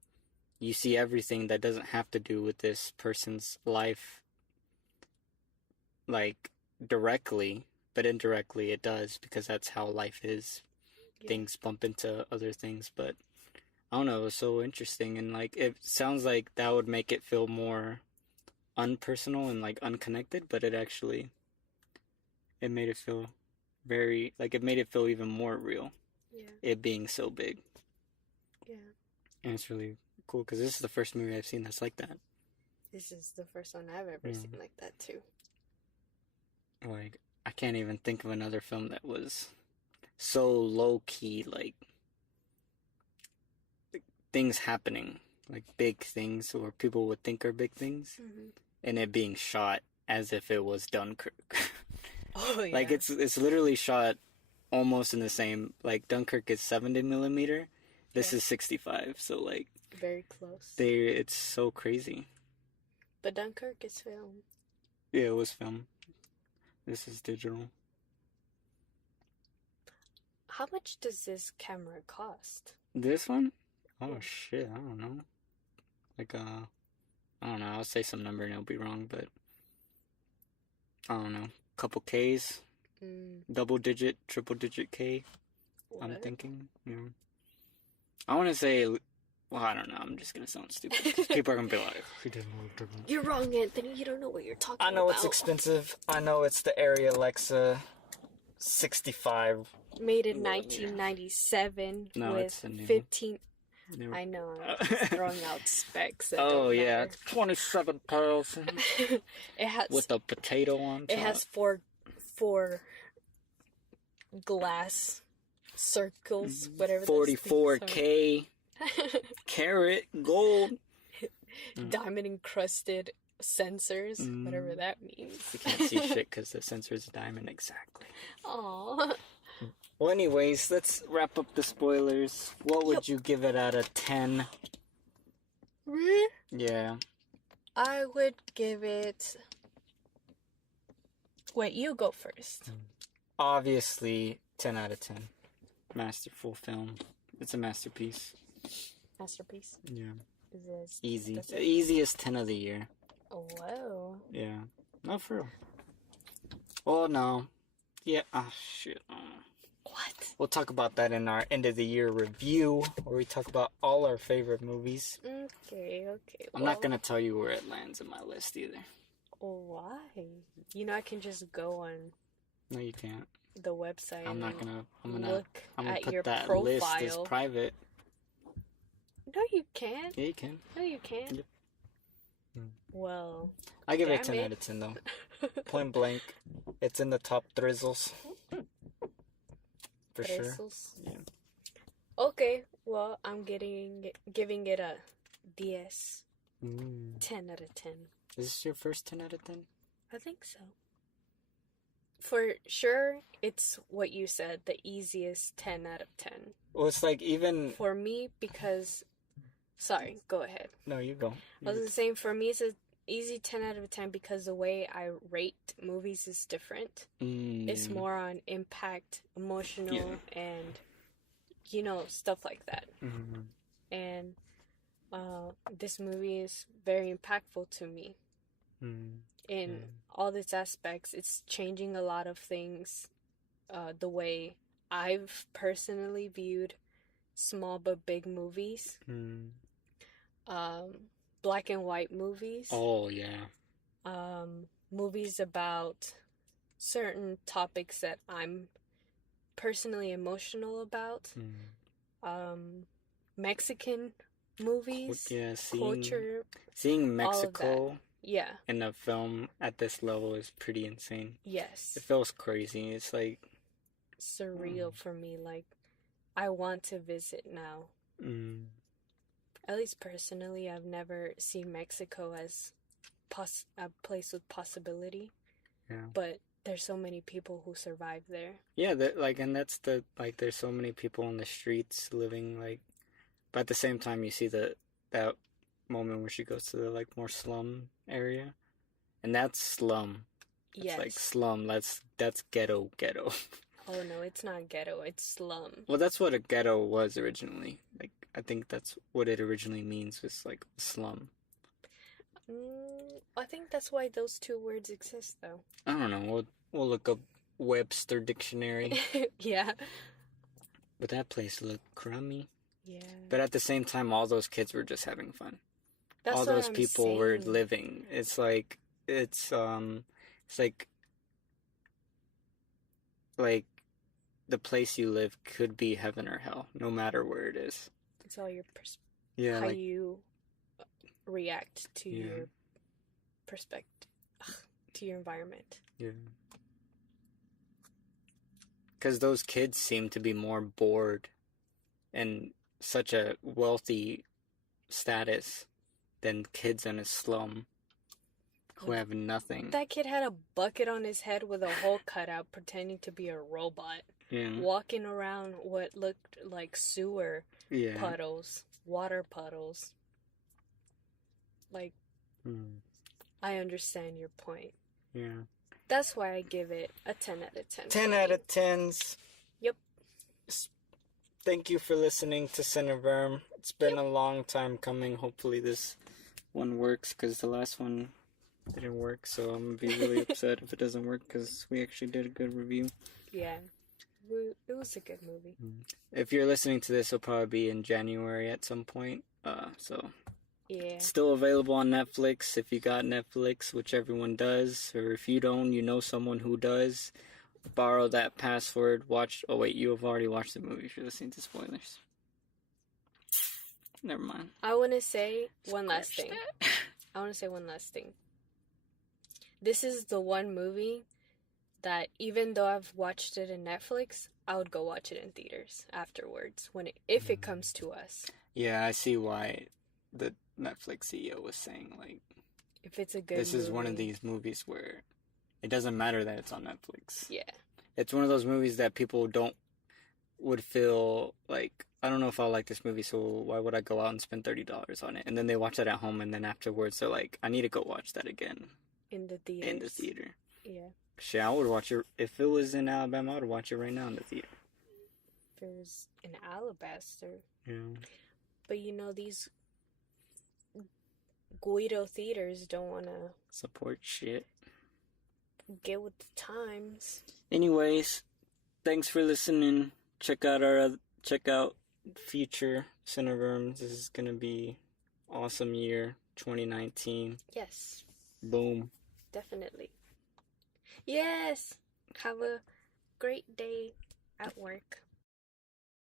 You see everything that doesn't have to do with this person's life, like, directly, but indirectly it does, because that's how life is. Yeah. Things bump into other things, but I don't know, it was so interesting, and, like, it sounds like that would make it feel more unpersonal and, like, unconnected, but it made it feel it made it feel even more real. Yeah. It being so big. Yeah. And it's really cool, because this is the first movie I've seen that's like that. This is the first one I've ever seen like that, too. Like, I can't even think of another film that was so low-key, like, things happening, like big things, or people would think are big things, and it being shot as if it was Dunkirk. Oh, yeah. Like, it's literally shot almost in the same, like, Dunkirk is 70 millimeter, this is 65, so, like, very close. It's so crazy. But Dunkirk is filmed. Yeah, it was filmed. This is digital. How much does this camera cost? This one? Oh, shit, I don't know. Like, I don't know, I'll say some number and it'll be wrong, but I don't know. Couple Ks? Double digit, triple digit K? What? I'm thinking, you know. I want to say, well, I don't know, I'm just gonna sound stupid. People are gonna be like, you're wrong, Anthony, you don't know what you're talking about. I know it's expensive. I know it's the Arri Alexa 65. Made in 1997 with 15... I know, I'm just throwing out specs. Oh, yeah, it's 27 pearls. It has... With a potato on top. It has four glass circles, whatever. 44K carat gold. Diamond encrusted sensors, whatever that means. You can't see shit because the sensor is diamond, exactly. Aww. Well, anyways, let's wrap up the spoilers. What would you give it out of 10? Really? Yeah. I would give it... Wait, you go first. Obviously, 10 out of 10. Masterful film. It's a masterpiece. Masterpiece? Yeah. Is this easy? The easiest 10 of the year. Oh, wow. Yeah. No, for real. Oh, no. Yeah. Ah, shit. What? We'll talk about that in our end of the year review, where we talk about all our favorite movies. Okay. I'm not gonna tell you where it lands in my list either. Why? You know, I can just go on. No, you can't. the website. I'm gonna look at put your that profile. list as private. No, you can't. Yeah, you can. No, you can't. Yep. Well, I give it a 10 out of 10 though. Point blank, it's in the top thrizzles. For Thrizzles. sure. Yeah. Okay, well, I'm giving it a 10. 10 out of 10. Is this your first 10 out of 10? I think so. For sure, it's what you said, the easiest 10 out of 10. Well, it's like even... For me, because... Sorry, go ahead. No, you go. I was saying, for me, it's an easy 10 out of 10 because the way I rate movies is different. It's more on impact, emotional, and, you know, stuff like that. And this movie is very impactful to me. In all its aspects, it's changing a lot of things. The way I've personally viewed small but big movies. Black and white movies. Oh, yeah. Movies about certain topics that I'm personally emotional about. Mexican movies. Yeah, culture. Seeing Mexico yeah. in a film at this level is pretty insane. Yes. It feels crazy. It's like... surreal for me. Like, I want to visit now. At least personally, I've never seen Mexico as a place with possibility. Yeah. But there's so many people who survive there. Yeah, and that's there's so many people on the streets living, like, but at the same time, you see that moment where she goes to the, like, more slum area, and that's slum. Yes. It's like slum. That's ghetto. Oh, no, it's not ghetto. It's slum. Well, that's what a ghetto was originally. Like, I think that's what it originally means, was, like, slum. I think that's why those two words exist, though. I don't know. We'll look up Webster Dictionary. Yeah. But that place looked crummy. Yeah. But at the same time, all those kids were just having fun. That's all what those I'm people saying. were living. It's like the place you live could be heaven or hell, no matter where it is. It's all your how you react to your perspective, to your environment. Yeah. Because those kids seem to be more bored in such a wealthy status than kids in a slum who have nothing. That kid had a bucket on his head with a hole cut out, pretending to be a robot. Yeah. Walking around what looked like sewer puddles, water puddles. Like, I understand your point. Yeah. That's why I give it a 10 out of 10. 10 out of 10s. Yep. Thank you for listening to Cineverm. It's been a long time coming. Hopefully this one works, because the last one didn't work. So I'm going to be really upset if it doesn't work, because we actually did a good review. Yeah. It was a good movie. If you're listening to this, it'll probably be in January at some point. So... yeah. It's still available on Netflix if you got Netflix, which everyone does. Or if you don't, you know someone who does. Borrow that password. Watch. Oh, wait, you have already watched the movie if you're listening to spoilers. Never mind. I want to say one last thing. This is the one movie that, even though I've watched it in Netflix, I would go watch it in theaters afterwards if it comes to us. Yeah, I see why the Netflix CEO was saying, like, if it's a good this movie. is one of these movies where it doesn't matter that it's on Netflix. Yeah. It's one of those movies that people would feel like, I don't know if I'll like this movie, so why would I go out and spend $30 on it? And then they watch it at home, and then afterwards they're like, I need to go watch that again. In the theater. Yeah. Shit, I would watch it. If it was in Alabama, I would watch it right now in the theater. If it was in Alabaster. Yeah. But you know, these Guido theaters don't want to support shit. Get with the times. Anyways, thanks for listening. Check out future Cineverm. This is gonna be awesome year 2019. Yes. Boom. Definitely. Yes. Have a great day at work.